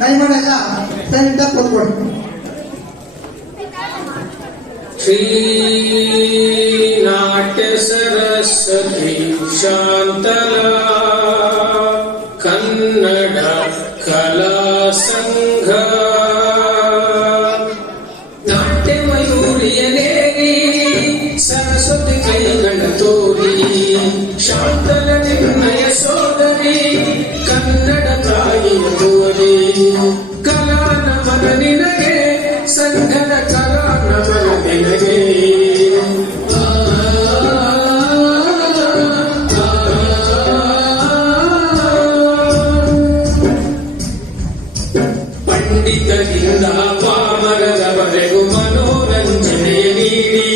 ನೈಮನೆಲ್ಲ silent ಆಗಿ ಕೂತ್ಕೊಳ್ಳಿ. ಶ್ರೀ ನಾಟ್ಯ ಸರಸ್ವತಿ ಶಾಂತಲಾ ಕನ್ನಡ ಕಲಾ ಸಂಘ ನಾಟ್ಯ ಮಯೂರಿಯನೇರಿ ಸರಸ್ವತಿ ಕೈಗಳ ತೋರಿ ಶಾಂತಲ ನಿರ್ಣಯ ಸೋದರಿ ಕನ್ನಡ ತಾಯಿಯ ತೋರಿ ಕಲಾ ನಮನ ನಿನಗೆ ಸಂಘದ ಕಲಾ ನಮನ ನಿನಗೆ ಪಂಡಿತರಿಂದ ಪಾಮರದವರೆಗೂ ಮನೋರಂಜನೆ ನೀಡಿ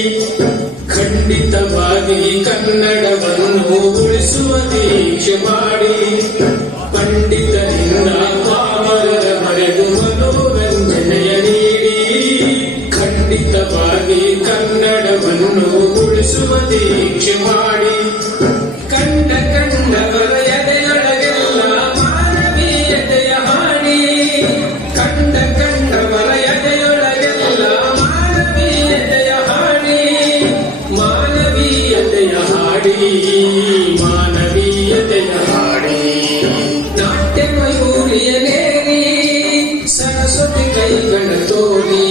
ಖಂಡಿತವಾಗಿ ಕನ್ನಡವನ್ನು ಉಳಿಸುವ ದೀಕ್ಷೆ ಮಾಡಿ ಪಂಡಿತರಿಂದ ಪಾಮರದವರೆಗೂ ಮನೋರಂಜನೆಯ ನೀಡಿ ಖಂಡಿತವಾಗಿ ಕನ್ನಡವನ್ನು ಉಳಿಸುವ ದೀಕ್ಷೆ ಮಾಡಿ ಕಂಡ ಕಂಡವರ ಎದೆಯೊಳಗೆಲ್ಲ ಮಾನವೀಯತೆಯ ಹಾಡಿ ಕಂಡ ಕಂಡವರ ಎದೆಯೊಳಗೆಲ್ಲ ಮಾನವೀಯತೆಯ ಹಾಡಿ ಮಾನವೀಯತೆಯ ಹಾಡಿ ಮಾನವೀಯತೆಯ ಹಾಡಿ ನಾಟ್ಯ ಮಯೂರಿಯನೇರಿ ಸರಸ್ವತಿ ಕೈಗಳ ತೋರಿ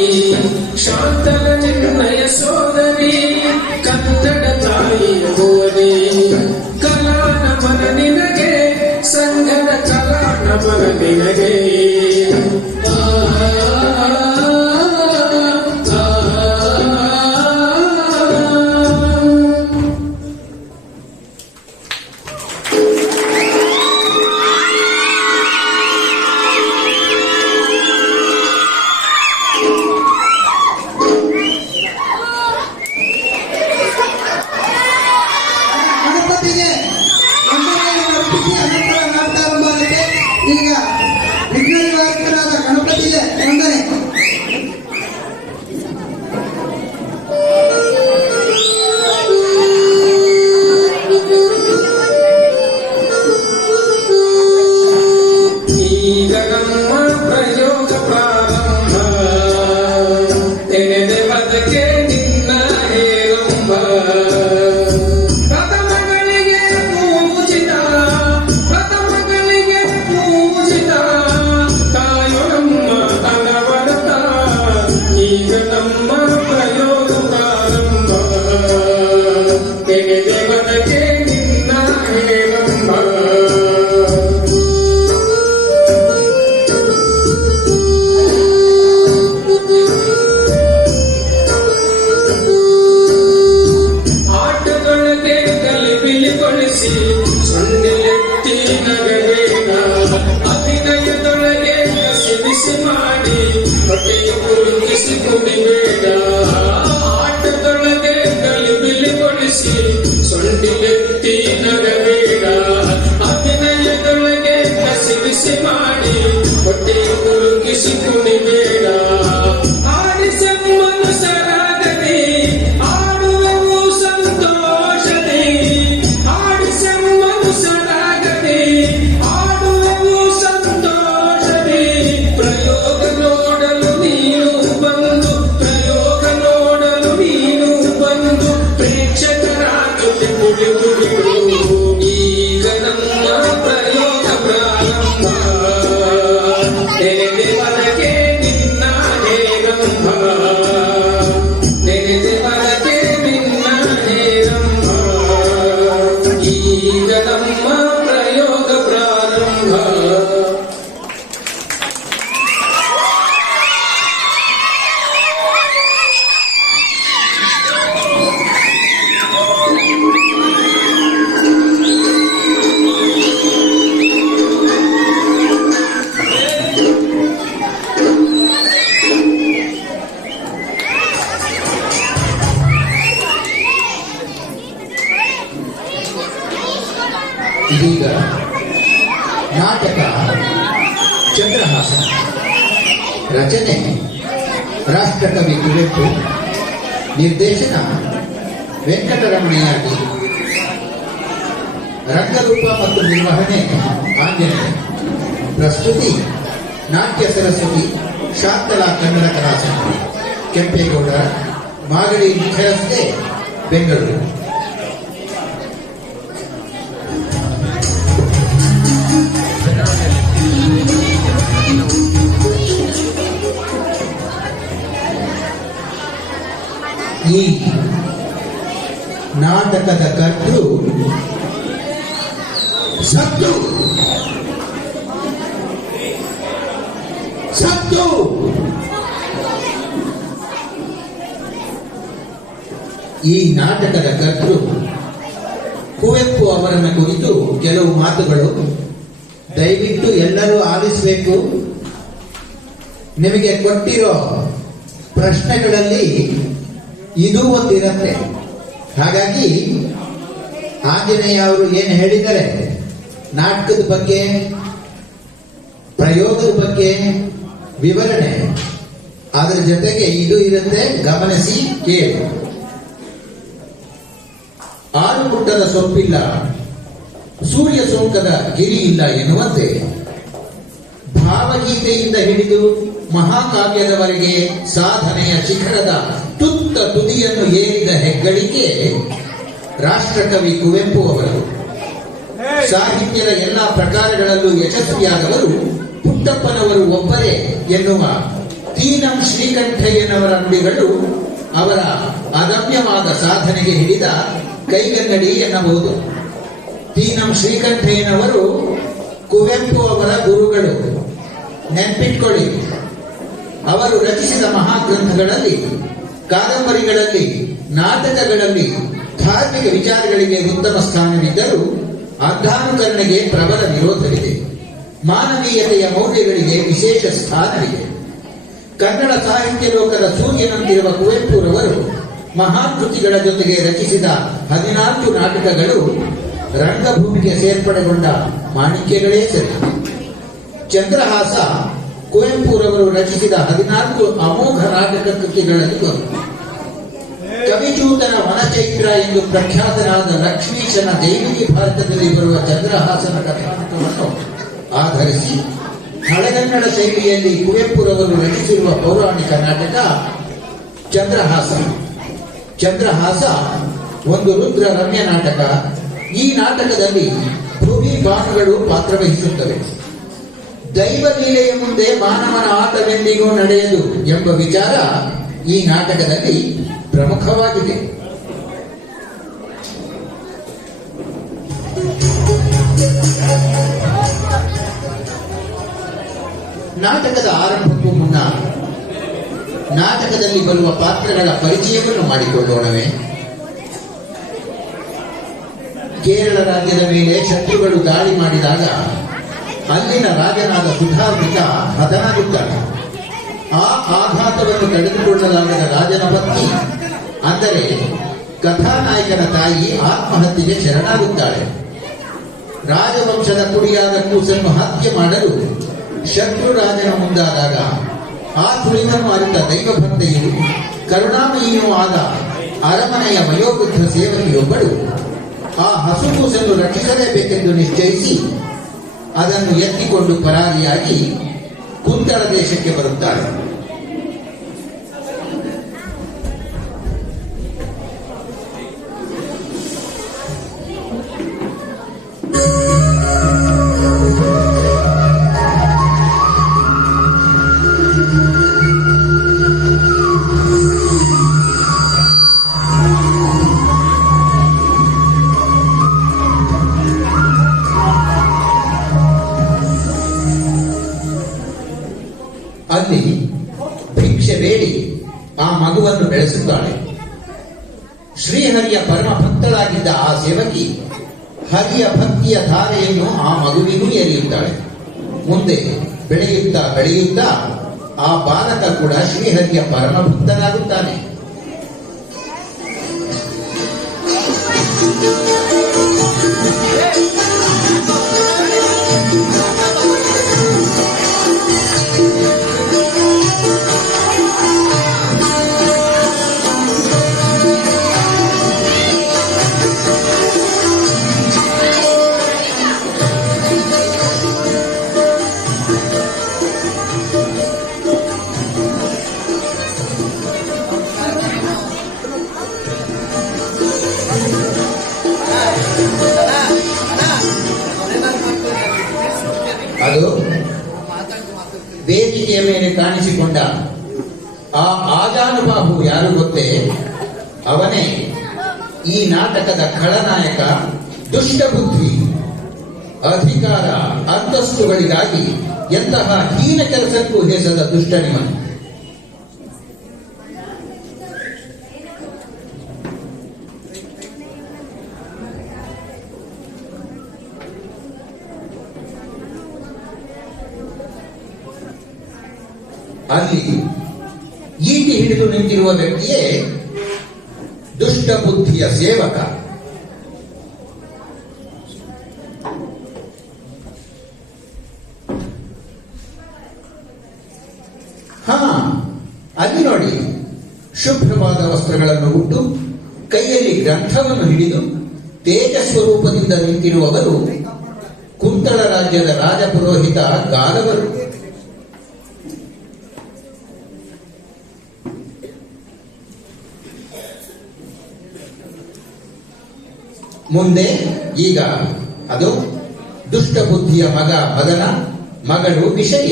ಶಾಂತಲ ನಿರ್ಣಯ ಸೋದರಿ ಕನ್ನಡ ತಾಯಿಯ ಗೋರಿ ಕಲಾ ನಮನ ನಿನಗೆ ಸಂಘದ ಕಲಾ ನಮನ ನಿನಗೆ ಗಣಪತಿಗೆ ವಂದನೆಯನ್ನು ಅರ್ಪಿಸಿ ಅನಂತರ ನಾಟಕ ಆರಂಭ ಆಗುತ್ತೆ. ಈಗ ವಿಘ್ನನಿವಾರಕರಾದ ಗಣಪತಿಗೆ ವಂದನೆ. ಈಗ ನಮ್ಮ ಪ್ರಯೋಗ ಪ್ರಾರಂಭ ತೆರೆದೆ ಬದಕೆ ನಿನ್ನ ಹೇರಂಬ ಪ್ರಥಮಗಳಿಗೆ ಪೂಜಿತ ಪ್ರಥಮಗಳಿಗೆ ಪೂಜಿತ ತಾಯೊಡಮ್ಮ ಅನವರತ ಈಗ ನಮ್ಮ ಪ್ರಯೋಗ ಪ್ರಾರಂಭ ತೆರೆದೆ ಬದಕೆ ನಿನ್ನ ಹೇರಂಬ ಆಟದೊಳಗೆ ಗಲಿಬಿಲಿಗೊಳಿಸಿ ಸೊನ್ನೆಲೆತ್ತಿ ನಗಬೇಡ ಅಭಿನಯದೊಳಗೆ ಸಿರಿಸಿ ಮಾಡಿ ಹೊಟ್ಟೆಯ ಕುಲುಕಿಸಿ ಕುಡಿಬೇಡ ಆಟದೊಳಗೆ ಗಲಿಬಿಲಿಗೊಳಿಸಿ ಸೊಂಡಿಲೆತ್ತಿ ನಗಬೇಡ ಅಭಿನಯದೊಳಗೆ ಸಿರಿಸಿ ಮಾಡಿ ಹೊಟ್ಟೆಯ ಕುಲುಕಿಸಿ ಕುಡಿಬೇಡ ಆಡಿಸಮ್ಮನು ಸರಾಗದೆ ಆಡುವವು ಸಂತೋಷದೆ ಆಡಿಸಮ್ಮನು ಸರಾಗದೆ ಆಡುವವು ಸಂತೋಷದೆ ಪ್ರಯೋಗ ನೋಡಲು ನೀನು ಬಂದು ಪ್ರಯೋಗ ನೋಡಲು ನೀನು ಬಂದು ಪ್ರೇಕ್ಷಕರ ಜೊತೆ ಕುಡಿದು ಈಗ ನಮ್ಮ ಪ್ರಯೋಗ ಪ್ರಾರಂಭ ತೆರೆದೆ ಬಲಕೆ ನಿನ್ನ ಹೇರಂಭ ತೆರೆದೆ ಬಲಕೆ ನಿನ್ನ ಹೇರಂಭ ಈಗ ನಮ್ಮ ಪ್ರಯೋಗ ಪ್ರಾರಂಭ. ಇದೀಗ ನಾಟಕ ಚಂದ್ರಹಾಸ ರಚನೆ ರಾಷ್ಟ್ರಕವಿ ಕುವೆಂಪು, ನಿರ್ದೇಶನ ವೆಂಕಟರಮಣಯ್ಯ, ರಂಗರೂಪ ಮತ್ತು ನಿರ್ವಹಣೆ ಆಂಜನೇಯ, ಪ್ರಸ್ತುತಿ ನಾಟ್ಯ ಸರಸ್ವತಿ ಶಾಂತಲಾ ಕನ್ನಡ ಕಲಾ ಸಂಘ, ಕೆಂಪೇಗೌಡ, ಮಾಗಡಿ ಮುಖ್ಯ ರಸ್ತೆ, ಬೆಂಗಳೂರು. ಈ ನಾಟಕದ ಕರ್ತೃ ಸತ್ತು ಸತ್ತು ಈ ನಾಟಕದ ಕರ್ತೃ ಕುವೆಂಪು ಅವರನ್ನು ಕುರಿತು ಕೆಲವು ಮಾತುಗಳು. ದಯವಿಟ್ಟು ಎಲ್ಲರೂ ಆಲಿಸಬೇಕು. ನಿಮಗೆ ಕೊಟ್ಟಿರೋ ಪ್ರಶ್ನೆಗಳಲ್ಲಿ ಇದು ಒಂದಿರುತ್ತೆ. ಹಾಗಾಗಿ ಆಂಜನೇಯ ಅವರು ಏನು ಹೇಳಿದರೆ ನಾಟಕದ ಬಗ್ಗೆ, ಪ್ರಯೋಗದ ಬಗ್ಗೆ ವಿವರಣೆ, ಅದರ ಜೊತೆಗೆ ಇದು ಇರುತ್ತೆ, ಗಮನಿಸಿ ಕೇಳಿ. ಆರು ಪುಟ್ಟದ ಸೊಪ್ಪಿಲ್ಲ, ಸೂರ್ಯ ಸೋಂಕದ ಗಿರಿ ಇಲ್ಲ ಎನ್ನುವಂತೆ ಭಾವಗೀತೆಯಿಂದ ಹಿಡಿದು ಮಹಾಕಾವ್ಯದವರೆಗೆ ಸಾಧನೆಯ ಶಿಖರದ ತುತ್ತ ತುದಿಯನ್ನು ಏರಿದ ಹೆಗ್ಗಳಿಕೆ ರಾಷ್ಟ್ರಕವಿ ಕುವೆಂಪು ಅವರು. ಸಾಹಿತ್ಯದ ಎಲ್ಲಾ ಪ್ರಕಾರಗಳಲ್ಲೂ ಯಶಸ್ವಿಯಾದವರು ಪುಟ್ಟಪ್ಪನವರು ಒಬ್ಬರೇ ಎನ್ನುವ ತೀನಂ ಶ್ರೀಕಂಠಯ್ಯನವರ ನುಡಿಗಳು ಅವರ ಅದಮ್ಯವಾದ ಸಾಧನೆಗೆ ಹಿಡಿದ ಕೈಗನ್ನಡಿ ಎನ್ನಬಹುದು. ತೀನಂ ಶ್ರೀಕಂಠಯ್ಯನವರು ಕುವೆಂಪು ಅವರ ಗುರುಗಳು. ನೆನ್ಪಿಟ್ಕೊಳ್ಳಿ, ಅವರು ರಚಿಸಿದ ಮಹಾಗ್ರಂಥಗಳಲ್ಲಿ, ಕಾದಂಬರಿಗಳಲ್ಲಿ, ನಾಟಕಗಳಲ್ಲಿ ಧಾರ್ಮಿಕ ವಿಚಾರಗಳಿಗೆ ಉತ್ತಮ ಸ್ಥಾನವಿದ್ದರೂ ಅರ್ಧಾನುಕರಣೆಗೆ ಪ್ರಬಲ ವಿರೋಧವಿದೆ. ಮಾನವೀಯತೆಯ ಮೌಲ್ಯಗಳಿಗೆ ವಿಶೇಷ ಸ್ಥಾನವಿದೆ. ಕನ್ನಡ ಸಾಹಿತ್ಯ ಲೋಕದ ಸೂರ್ಯನಂತಿರುವ ಕುವೆಂಪುರವರು ಮಹಾನ್ ಕೃತಿಗಳ ಜೊತೆಗೆ ರಚಿಸಿದ 14 ನಾಟಕಗಳು ರಂಗಭೂಮಿಗೆ ಸೇರ್ಪಡೆಗೊಂಡ ಮಾಣಿಕ್ಯಗಳೇ ಸರಿ. ಚಂದ್ರಹಾಸ ಕುವೆಂಪುರವರು ರಚಿಸಿದ 14 ಅಮೋಘ ನಾಟಕ ಕೃತಿಗಳಲ್ಲಿ ಒಂದು. ಕವಿಚೂತನ ವನಚೈತ್ರ ಎಂದು ಪ್ರಖ್ಯಾತನಾದ ಲಕ್ಷ್ಮೀಶನ ದೈವಿಕಿ ಭಾರತದಲ್ಲಿ ಬರುವ ಚಂದ್ರಹಾಸನ ಕಥಾನಕವನ್ನು ಆಧರಿಸಿ ಹಳೆಗನ್ನಡ ಶೈಲಿಯಲ್ಲಿ ಕುವೆಂಪುರವರು ರಚಿಸಿರುವ ಪೌರಾಣಿಕ ನಾಟಕ ಚಂದ್ರಹಾಸ. ಚಂದ್ರಹಾಸ ಒಂದು ರುದ್ರ ರಮ್ಯ ನಾಟಕ. ಈ ನಾಟಕದಲ್ಲಿ ಭೂಮಿ ಬಾಣಗಳು ಪಾತ್ರವಹಿಸುತ್ತವೆ. ದೈವ ಲೀಲೆಯ ಮುಂದೆ ಮಾನವನ ಆಟವೆಂದಿಗೂ ನಡೆಯದು ಎಂಬ ವಿಚಾರ ಈ ನಾಟಕದಲ್ಲಿ ಪ್ರಮುಖವಾಗಿದೆ. ನಾಟಕದ ಆರಂಭಕ್ಕೂ ಮುನ್ನ ನಾಟಕದಲ್ಲಿ ಬರುವ ಪಾತ್ರಗಳ ಪರಿಚಯವನ್ನು ಮಾಡಿಕೊಳ್ಳೋಣವೇ? ಕೇರಳ ರಾಜ್ಯದ ಮೇಲೆ ಶತ್ರುಗಳು ದಾಳಿ ಮಾಡಿದಾಗ ಅಲ್ಲಿನ ರಾಜನಾದ ಸುಧಾರ್ಮಿಕ ಹತನಾಗುತ್ತಾನೆ. ಆ ಆಘಾತವನ್ನು ತಡೆದುಕೊಳ್ಳಲಾಗದ ರಾಜನ ಪತ್ನಿ, ಅಂದರೆ ಕಥಾನಾಯಕನ ತಾಯಿ, ಆತ್ಮಹತ್ಯೆಗೆ ಶರಣಾಗುತ್ತಾಳೆ. ರಾಜವಂಶದ ಕುಡಿಯಾದ ಕೂಸನ್ನು ಹತ್ಯೆ ಮಾಡಲು ಶತ್ರು ರಾಜನ ಮುಂದಾದಾಗ ಆ ತುಳಿವನ್ನು ಅರಿತ ದೈವಭಕ್ತೆಯು ಕರುಣಾಮಯಿಯೂ ಆದ ಅರಮನೆಯ ವಯೋವೃದ್ಧ ಸೇವಕಿಯೊಬ್ಬಳು ಆ ಹಸು ಕೂಸನ್ನು ರಕ್ಷಿಸಲೇಬೇಕೆಂದು ನಿಶ್ಚಯಿಸಿ ಅದನ್ನು ಎತ್ತಿಕೊಂಡು ಪರಾರಿಯಾಗಿ ಕುಂತಳ ದೇಶಕ್ಕೆ ಬರುತ್ತಾಳೆ. ಅಲ್ಲಿ ಭಿಕ್ಷೆ ಬೇಡಿ ಆ ಮಗುವನ್ನು ಬೆಳೆಸುತ್ತಾಳೆ. ಶ್ರೀಹರಿಯ ಪರಮ ಭಕ್ತಳಾಗಿದ್ದ ಆ ಸೇವಕಿ ಹರಿಯ ಭಕ್ತಿಯ ಧಾರೆಯನ್ನು ಆ ಮಗುವಿಗೂ ಎರೆಯುತ್ತಾಳೆ. ಮುಂದೆ ಬೆಳೆಯುತ್ತಾ ಬೆಳೆಯುತ್ತಾ ಆ ಬಾಲಕ ಕೂಡ ಶ್ರೀಹರಿಯ ಪರಮ ಭಕ್ತನಾಗುತ್ತಾನೆ. ಆ ಆಜಾನುಬಾಹು ಯಾರು ಗೊತ್ತೇ? ಅವನೇ ಈ ನಾಟಕದ ಖಳನಾಯಕ ದುಷ್ಟಬುದ್ಧಿ. ಅಧಿಕಾರ ಅಂತಸ್ತುಗಳಿಗಾಗಿ ಎಂತಹ ಹೀನ ಕೆಲಸಕ್ಕೂ ಹೆಸದ ದುಷ್ಟನಿವನು. ಅಲ್ಲಿ ಈಟಿ ಹಿಡಿದು ನಿಂತಿರುವ ವ್ಯಕ್ತಿಯೇ ದುಷ್ಟ ಬುದ್ಧಿಯ ಸೇವಕ. ಅಲ್ಲಿ ನೋಡಿ, ಶುಭ್ರವಾದ ವಸ್ತ್ರಗಳನ್ನು ಉಟ್ಟು ಕೈಯಲ್ಲಿ ಗ್ರಂಥವನ್ನು ಹಿಡಿದು ತೇಜಸ್ವರೂಪದಿಂದ ನಿಂತಿರುವವರು ಕುಂತಳ ರಾಜ್ಯದ ರಾಜಪುರೋಹಿತ ಗಾಲವರು. ಮುಂದೆ ಈಗ ಅದು ದುಷ್ಟ ಬುದ್ಧಿಯ ಮಗ ಮದನ, ಮಗಳು ವಿಷಯ.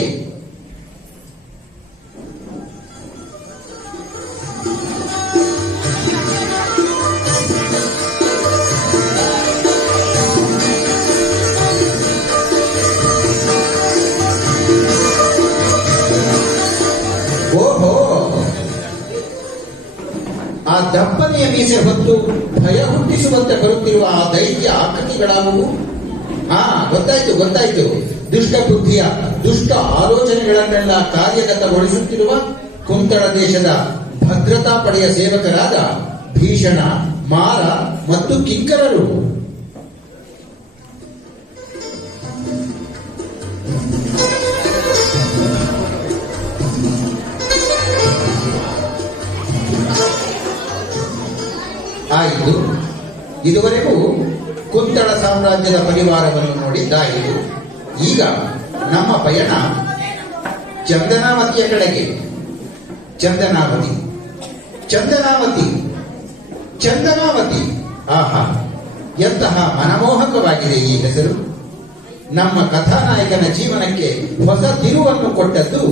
ಓಹೋ, ಆ ದಪ್ಪನೆಯ ಮೀಸೆ ಹೊತ್ತು ಭಯ ಹುಟ್ಟಿಸುವಂತೆ ಬರುತ್ತಿರುವ ಆ ದೈತ್ಯ ಆಕೃತಿಗಳಾವುವು? ಗೊತ್ತಾಯ್ತು. ದುಷ್ಟ ಬುದ್ಧಿಯ ದುಷ್ಟ ಆಲೋಚನೆಗಳನ್ನೆಲ್ಲ ಕಾರ್ಯಗತಗೊಳಿಸುತ್ತಿರುವ ಕುಂತಳ ದೇಶದ ಭದ್ರತಾ ಪಡೆಯ ಸೇವಕರಾದ ಭೀಷಣ, ಮಾರ ಮತ್ತು ಕಿಂಕರರು. ಆಯಿತು, ಇದುವರೆಗೂ ಕುಂತಳ ಸಾಮ್ರಾಜ್ಯದ ಪರಿವಾರವನ್ನು ನೋಡಿದ್ದಾಯಿತು. ಈಗ ನಮ್ಮ ಪಯಣ ಚಂದನಾವತಿಯ ಕಡೆಗೆ. ಚಂದನಾವತಿ. ಆಹಾ, ಎಂತಹ ಮನಮೋಹಕವಾಗಿದೆ ಈ ಹೆಸರು. ನಮ್ಮ ಕಥಾನಾಯಕನ ಜೀವನಕ್ಕೆ ಹೊಸ ತಿರುವನ್ನು ಕೊಟ್ಟದ್ದು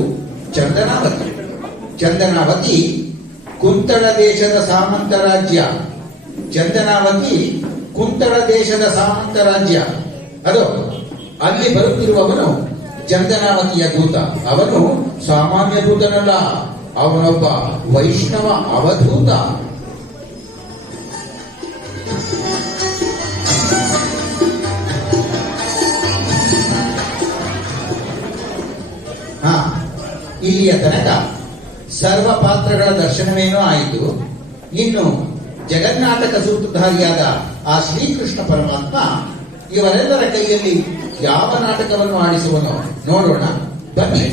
ಚಂದನಾವತಿ ಕುಂತಳ ದೇಶದ ಸಾಮಂತ ರಾಜ್ಯ. ಅದು ಅಲ್ಲಿ ಬರುತ್ತಿರುವವನು ಚಂದನಾವತಿಯ ದೂತ. ಅವನು ಸಾಮಾನ್ಯ ದೂತನಲ್ಲ, ಅವನೊಬ್ಬ ವೈಷ್ಣವ ಅವಧೂತ. ಇಲ್ಲಿಯ ತನಕ ಸರ್ವ ಪಾತ್ರಗಳ ದರ್ಶನವೇನೋ ಆಯಿತು. ಇನ್ನು ಜಗನ್ನಾಟಕ ಸೂತ್ರಧಾರಿಯಾದ ಆ ಶ್ರೀಕೃಷ್ಣ ಪರಮಾತ್ಮ ಇವರೆಲ್ಲರ ಕೈಯಲ್ಲಿ ಯಾವ ನಾಟಕವನ್ನು ಆಡಿಸುವನೋ ನೋಡೋಣ ಬನ್ನಿ.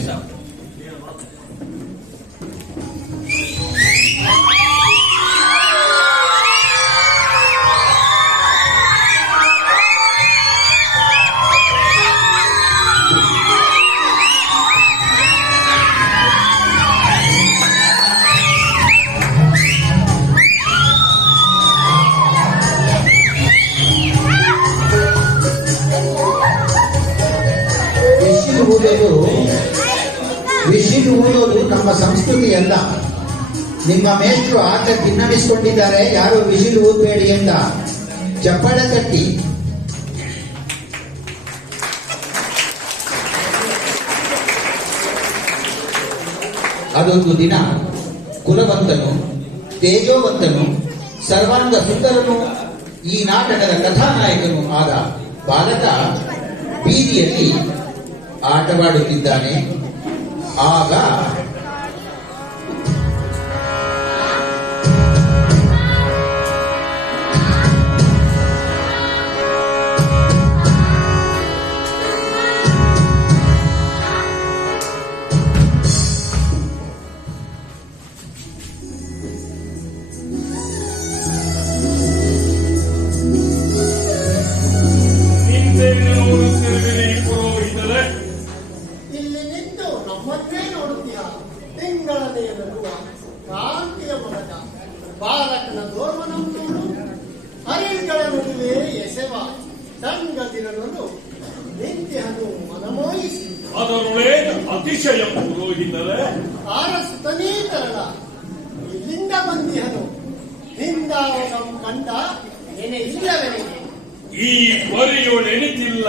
ವಿಷಿಲು ಊದೋದು ನಮ್ಮ ಸಂಸ್ಕೃತಿಯಲ್ಲ. ನಿಮ್ಮ ಮೇಷ್ಟ್ರು ಆಟ ಭಿನ್ನವಿಸಿಕೊಂಡಿದ್ದಾರೆ, ಯಾರು ವಿಷಿಲು ಊದಬೇಡಿ ಅಂತ ಚಪ್ಪಾಳೆ ತಟ್ಟಿ. ಅದೊಂದು ದಿನ ಕುಲವಂತನು, ತೇಜೋವಂತನು, ಸರ್ವಾಂಗ ಸುಂದರನು, ಈ ನಾಟಕದ ಕಥಾನಾಯಕನು ಆದ ಬಾಲಕ ಬೀದಿಯಲ್ಲಿ ಆಟವಾಡುತ್ತಿದ್ದಾನೆ. ಆಗ ಕ್ರಾಂತಿಯ ಮೊದಲ ಬಾಲಕನ ದೋರ್ವನನ್ನು ಹರಿಗಳ ನಡುವೆ ಎಸೆವ ಸಂಗತಿರಲು ನಿಂತ್ಯನು ಮನಮೋಹಿಸಿ ಅದರೊಳೇನು ಅತಿಶಯ ಪುರೋಹಿತರೇ? ಆರಸುತ್ತನೇ ತರಳ ಇಲ್ಲಿಂದ ಬಂದಿಹನು ಹಿಂದಾವಗಂ ಕಂಡ ನೆನೆ ಇಲ್ಲವೆನಿಗೆ ಈ ಪರಿಯೊಳೆನಿತಿಲ್ಲ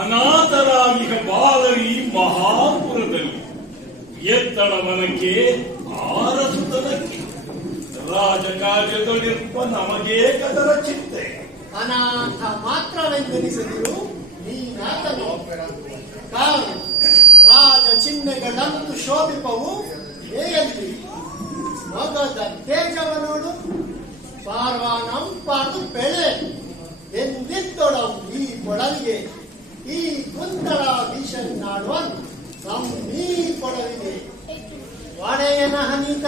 ಅನಾಥರಾಗಿಹ ಬಾಲರಿ ಮಹಾಪುರದಲ್ಲಿ ಎತ್ತಳವನಕ್ಕೆ ಆರಸುತ್ತದಕ್ಕೆ ರಾಜಕಾರ್ಯದೊಳಿರುವ ನಮಗೆ ಕದರ ಚಿಂತೆ. ಅನಾಥ ಮಾತ್ರವೆಂದೆನಿಸದಿರು ನೀನಾತನು ಕಾರು ರಾಜ ಚಿಹ್ನೆಗಳಂತೂ ಶೋಭಿಪವು ಹೇಯಲ್ಲಿ ಮಗದ ತೇಜವ ನೋಡು ಪಾರ್ವಾನಂಪಾದು ಬೆಳೆ ಎಂದಿದ್ದೊಳಂ ಈ ಕೊಡಲಿಗೆ ಈ ಕುಂತಳ ಭೀಷನ್ನಾಡುವನ್ ನಮ್ ಈ ಕೊಡಲಿಗೆ ಒಡೆಯನ ಹನಿತ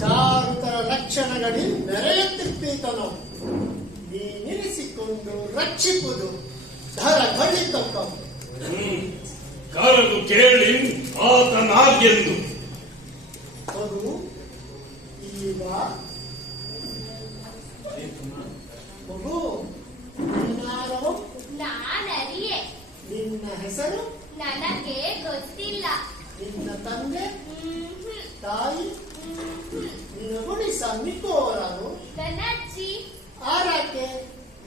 ಚಾರುತರ ಲಕ್ಷಣಗಳಿ ಮೆರೆಯುತ್ತಿಪ್ಪೀತನು ನೀನಿರಿಸಿಕೊಂಡು ರಕ್ಷಿಪುದು ಧರ ಗಳಿತಕ್ಕ ಕರೆದು ಕೇಳಿ ಆತನಾಗೆಂದು ಅದು ಈಗ ಮಗು ನೀನಾರೋ ನಾನರಿಯೆ. ನಿನ್ನ ಹೆಸರು ನನಗೆ ಗೊತ್ತಿಲ್ಲ. ನಿನ್ನ ತಂದೆ ಮ್ಹೂ. ತಾಯಿ ನಿನ್ನ ಗುಡಿ ಸನ್ನಿಕೋರನು ನನ್ನ ಅಜ್ಜಿ. ಆರಾಕೆ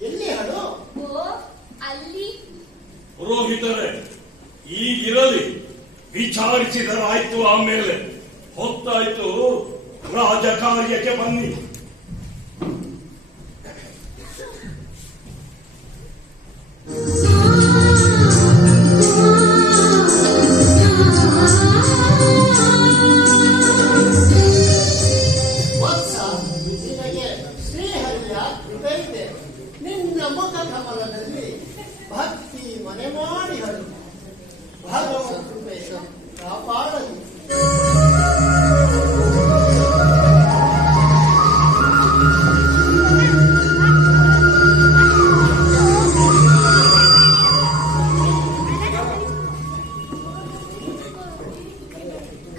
ಎಲ್ಲಿ ಹಳು ಓ ಅಲ್ಲಿ. ಪುರೋಹಿತರೇ, ಈಗಿರಲಿ, ವಿಚಾರಿಸಿದರಾಯ್ತು. ಆಮೇಲೆ ಹೊತ್ತಾಯ್ತು, ರಾಜಕಾರ್ಯಕ್ಕೆ ಬನ್ನಿ. ವತ್ಸ ನಿನಗೆ ಶ್ರೀಹರಿಯ ಕೃಪೆ ಇದೆ. ನಿನ್ನ ಮುಖ ಕಮಲದಲ್ಲಿ ಭಕ್ತಿ ಮನೆ ಮಾಡಿ ಹಳು ಭಗವ ಕೃಪೆ ಕಾಪಾಡಲಿ.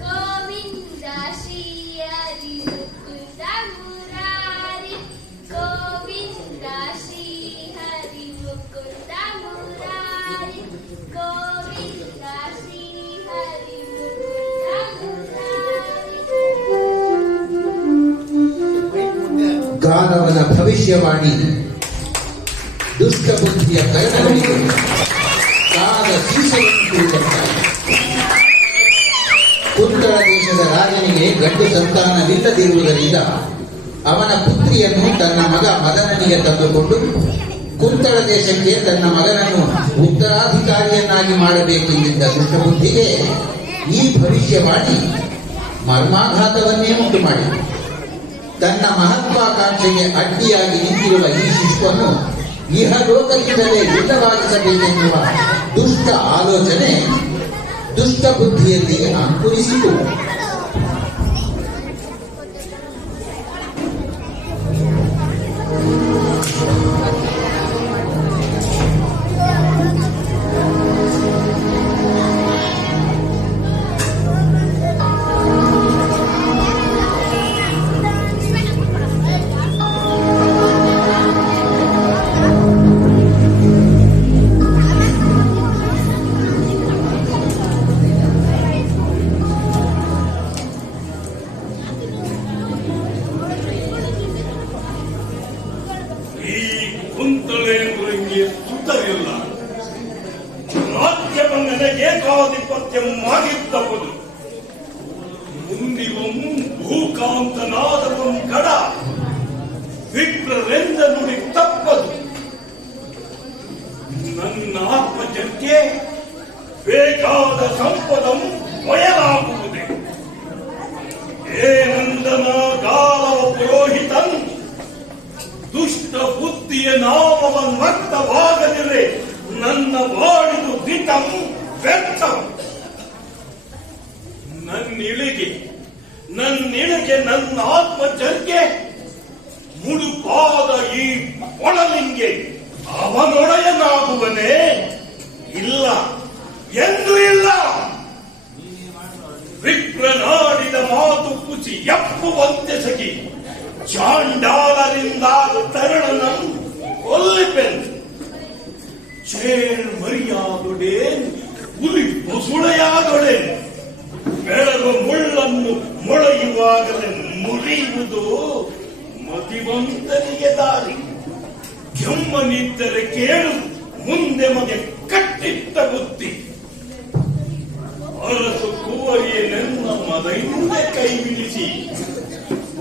ಗೋವಿಂದ ಶ್ರೀ ಹರಿ ಮುಕುಂದ ಮುರಾರಿ. ಗೋವಿಂದ ಶ್ರೀ ಹರಿ ಮುಕುಂದ ಮುರಾರಿ. ಗೋವಿಂದ ಶ್ರೀ ಹರಿ ಮುಕುಂದ ಮುರಾರಿ. ಗಾನವನ ಭವಿಷ್ಯವಾಣಿ ದುಷ್ಟ ಬುದ್ಧಿಯ ಕರಣಗಳಿಗೆ ಕಾದ ಸೀಸೆಯನ್ನು ಕುರಿತಂತಾಯಿತು. ಕುಂತಳ ದೇಶದ ರಾಜನಿಗೆ ಗಂಡು ಸಂತಾನವಿಲ್ಲದಿರುವುದರಿಂದ ಅವನ ಪುತ್ರಿಯನ್ನು ತನ್ನ ಮಗ ಮದನನಿಗೆ ತಂದುಕೊಂಡು ಕುಂತಳ ದೇಶಕ್ಕೆ ತನ್ನ ಮಗನನ್ನು ಉತ್ತರಾಧಿಕಾರಿಯನ್ನಾಗಿ ಮಾಡಬೇಕೆಂದಿದ್ದ ದುಷ್ಟಬುದ್ಧಿಗೆ ಈ ಭವಿಷ್ಯವಾಣಿ ಮರ್ಮಾಘಾತವನ್ನೇ ಉಂಟು ಮಾಡಿತು. ತನ್ನ ಮಹತ್ವಾಕಾಂಕ್ಷೆಗೆ ಅಡ್ಡಿಯಾಗಿ ನಿಂತಿರುವ ಈ ಶಿಶುವನ್ನು ಇಹಲೋಕದಿಂದಲೇ ಇಲ್ಲವಾಗಿಸಬೇಕೆನ್ನುವ ದುಷ್ಟ ಆಲೋಚನೆ ದುಷ್ಟ ಬುದ್ಧಿಯಲ್ಲಿ ಅಂಕುರಿಸಿತು. ಈ ಕುಂತಳೆಂಬುರಿಗೆ ಸುತ್ತಲಿಲ್ಲ. ರಾಜ್ಯವ ನನಗೆ ಏಕಾಧಿಪತ್ಯವಾಗಿದ್ದವುದು. ಮುಂದಿವಂ ಭೂಕಾಂತನಾದವಂ ಕಡ ವಿಪ್ರರೆಂದ ನುಡಿ ತಪ್ಪದು. ನನ್ನ ಆತ್ಮಜಕ್ಕೆ ಬೇಕಾದ ಸಂಪದಂ ಒಯಲಾಗುವುದೇ. ಏನಂದನ ಗಾಲವ ಪುರೋಹಿತನ್ ದುಷ್ಟ ಬುದ್ಧಿಯ ನಾಮವನ್ನರ್ಥವಾಗದಿರೆ ನನ್ನ ಬಾಡಿದು ದಿಟಂ ವ್ಯರ್ಥಂ. ನನ್ನಿಳಿಗೆ ನನ್ನ ಆತ್ಮಜರ್ಗೆ ಮುಡುಪಾದ ಈ ಒಳಲಿಂಗೆ ಅವನೊಡೆಯನಾಗುವನೇ? ಇಲ್ಲ, ಎಂದೂ ಇಲ್ಲ. ವಿಪ್ರನಾಡಿದ ಮಾತು ಕುಸಿ ಎಪ್ಪುವಂತೆ ಸಗಿ ಚಾಂಡಾಲರಿಂದ ತರುಣನಂ ಕೊಲ್ಲಿಪೆನ್. ಮೇಲ್ ಮರಿಯಾದೊಡೇನ್ ಹುಲಿ ಬಸುಳೆಯಾದೊಡೇನ್ ಬೆಳೆದ ಮುಳ್ಳನ್ನು ಮೊಳೆಯುವಾಗಲೇ ಮುರಿಯುವುದು ಮತಿವಂತನಿಗೆ ದಾರಿ. ಕೆಮ್ಮನಿದ್ದರೆ ಕೇಳು, ಮುಂದೆ ಮಗೆ ಕಟ್ಟಿಟ್ಟ ಬುದ್ಧಿ. ಅರಸು ಕುವರಿಯ ನನ್ನ ಮನೆಯಿಂದ ಕೈ ಬಿಡಿಸಿ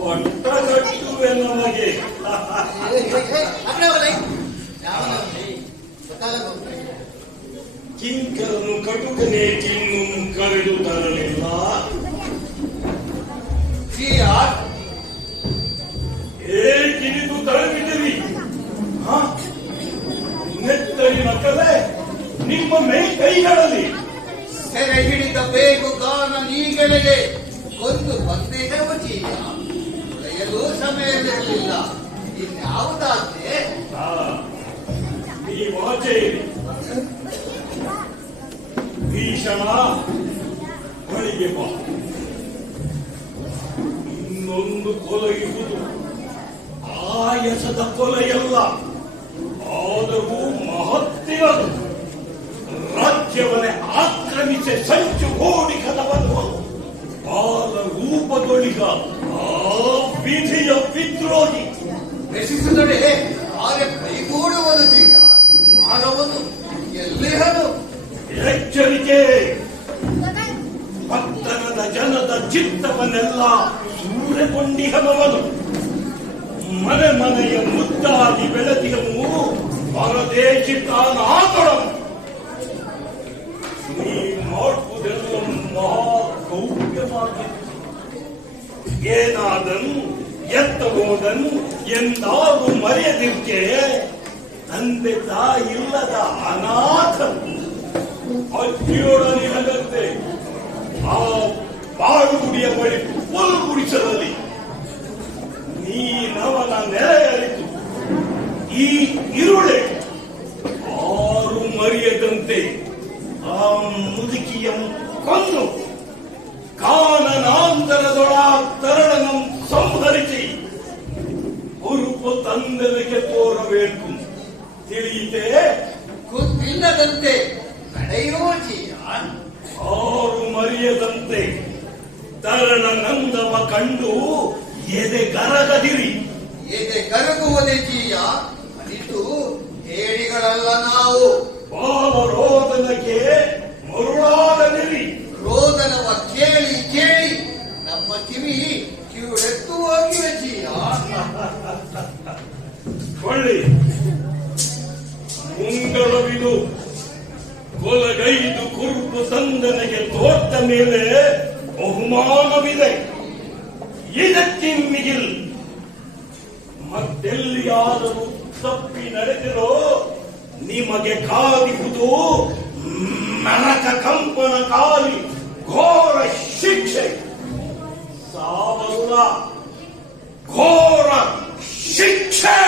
ಒಟ್ಟಗಟ್ಟುವೆ ನಮಗೆ. ಕಿಂಕರನು ಕಟುಕನೇ ಕಿನ್ನು ಕರೆದು ತರಲಿಲ್ಲ. ಏಕಿನಿದು ತರಬಿದಿರಿ? ನೆತ್ತರಿನ ಕಲೆ ನಿಮ್ಮ ಮೈ ಕೈಗಳಲ್ಲಿ ಸೆರೆ ಹಿಡಿದ ಬೇಕು ಕಾರಣ ನೀಗಳಿಗೆ ಒಂದು ಸಂದೇಹವ ಜೀವ ಕಳೆಯಲು ಸಮಯವಿರಲಿಲ್ಲ. ಇನ್ಯಾವುದಾದ್ರೆ ಈ ವಾಚೆ ಭೀಷಣ ಬಳಿಗೆ ಬಾ. ಇನ್ನೊಂದು ಕೊಲೆಯುವುದು ಆಯಸದ ಕೊಲೆಯಲ್ಲ, ಆದರೂ ಮಹತ್ತಿರದು. ರಾಜ್ಯವನ್ನೇ ಆಕ್ರಮಿಸಿ ಸಂಚು ಗೋಡಿ ಕದವನ್ನು ಬಾಲ ರೂಪದೊಳಿಗ ಆ ವಿಧಿಯ ವಿದ್ರೋಹಿ ರಚಿಸಿದೊಡೆ ಕಾರ್ಯ ಕೈಗೂಡುವುದು ಜೀವ ಮಾನವನು ಎಲ್ಲಿಹನು. ಎಚ್ಚರಿಕೆ! ಪಟ್ಟಣದ ಜನದ ಚಿತ್ತವನ್ನೆಲ್ಲ ಸೂರೆಗೊಂಡಿಹನವನು. ಮನೆ ಮನೆಯ ಮುದ್ದಾಗಿ ಬೆಳೆದಿಯನು ಪರದೇಶಿ ತಾನಾತೊಡನು. ನೀ ಮಾಡುವುದೆಲ್ಲ ಮಹಾಗೌಪ್ಯವಾಗಿ. ಏನಾದನು ಎತ್ತ ಹೋದನು ಎಂದಾರು ಮರೆಯದಿರ್ಕೆ. ತಂದೆ ತಾಯಿಲ್ಲದ ಅನಾಥನು ಅಜ್ಜಿಯೊಡನಿರದಂತೆ ಆ ಬಾಳುಗುಡಿಯ ಬಳಿ ಪುಲ್ ಗುಡಿಸದಲ್ಲಿ ನೀನವನ ನೆರೆಯರಿತು. ಈ ಇರುಳೆ ಆರು ಮರೆಯದಂತೆ ಆ ಮುದುಕಿಯ ಕೊಂದು ಕಾನನಾಂತರದೊಳ ತರಳನ್ನು ಸಂಹರಿಸಿ ಉರುಪು ತಂದೆಗೆ ತೋರಬೇಕು. ತಿಳಿಯಿತೆ? ಗೊತ್ತಿಲ್ಲದಂತೆ ನಡೆಯುವ ಜೀವ ಆರು ಮರೆಯದಂತೆ ತರಣ ನಂದವ ಕಂಡು ಎದೆ ಗರಗದಿರಿ. ಎದೆ ಕರಗುವುದೇ ಜೀಯ ಅನಿತು ಹೇಳಿಗಳಲ್ಲ ನಾವು. ಬಾಲರೋದನಕ್ಕೆ ಮರುಳಾಗದಿರಿ. ರೋದನವ ಕೇಳಿ ಕೇಳಿ ನಮ್ಮ ಕಿವಿ ಕಿವಿಡೆತ್ತು ಹೋಗಿವೆ ಜೀಯ. ಕೊಳ್ಳಿ ಮುಂಗಳವಿದು ಕೊಲಗೈದು ಕುರುಪು ತಂದನೆಗೆ ತೋರ್ತ ಮೇಲೆ ಬಹುಮಾನವಿದೆ. ಇದಕ್ಕೆ ಮಿಗಿಲ್ ಮತ್ತೆಲ್ಲಿಯಾದರೂ ತಪ್ಪಿ ನಡೆದಿರೋ ನಿಮಗೆ ಕಾದಿರುವುದು ನರಕ ಕಂಪನ ಕಾಲಿ ಘೋರ ಶಿಕ್ಷೆ. ಸಾವಲ್ಲ, ಘೋರ ಶಿಕ್ಷೆ.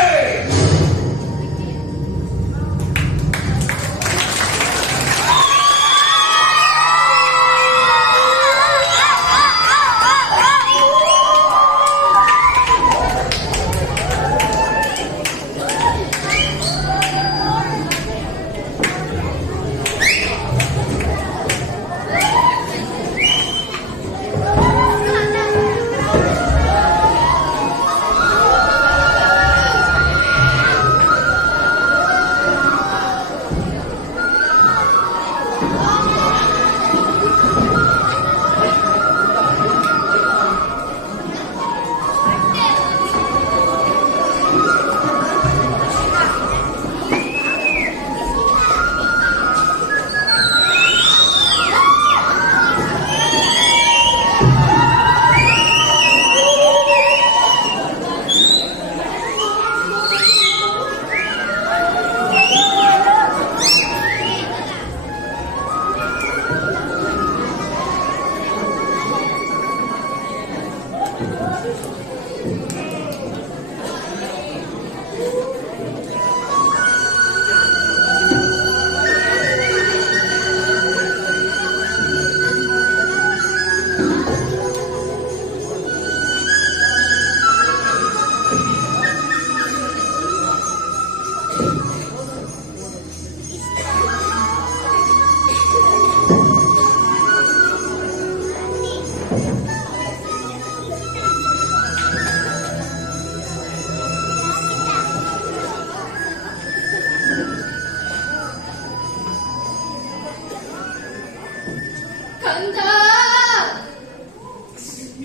ಕಂದ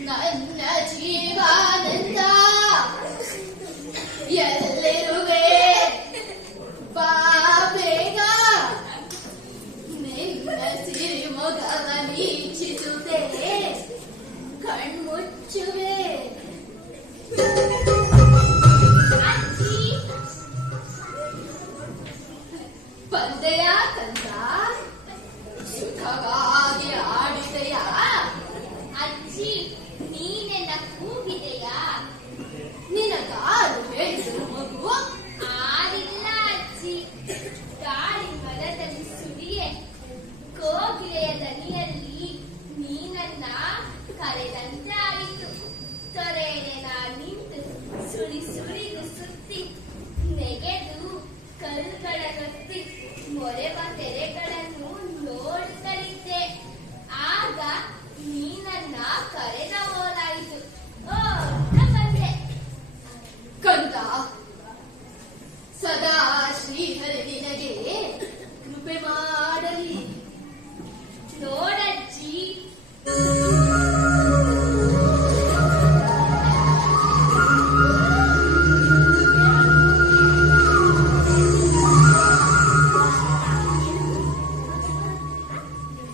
ನನ್ನ ಜೀವಾನಂದ ಎಲ್ಲಿರುವೆ ಬಾ ಬೇಗ ನಿನ್ನ ಸಿರಿಮೊಗವ ನೀಚಿಸುತ್ತೆ ಕಣ್ಮುಚ್ಚುವೆ ಬಂದೆಯ ಕಂದ ಸುಖವಾಗಿ ಆಡಿದೆಯ ಅಜ್ಜಿ ನೀನೆಲ್ಲ ಕೂಗಿದೆಯಾ ನಿನಗಾರು ಹೇಳಿದರು ಮಗು ಆರಿಲ್ಲ ಅಜ್ಜಿ ಗಾಳಿ ಮರದಲ್ಲಿ ಸುರಿಯೆ ಕೋಗಿಲೆಯ ದನಿಯಲ್ಲಿ ನೀನನ್ನ ಕರೆದಂತಾಯಿತು ತೊರೆನೆ ನಿಂತು ಸುಳಿ ಸುಳಿದು ಸುತ್ತಿ ನೆಗೆದು ಕರುಗಳ ಗತ್ತಿ ಮೊರೆವ ತೆರೆಗಳನ್ನು ನೋಡುತ್ತಲಿದ್ದೆ ಆಗ ನೀನನ್ನ ಕರೆದ ಓಲಾಯಿತು ಬಂದೆ ಕಂದ ಸದಾ ಶ್ರೀಹರಿ ನಿನಗೆ ಕೃಪೆ ಮಾಡಲಿ ನೋಡಜ್ಜಿ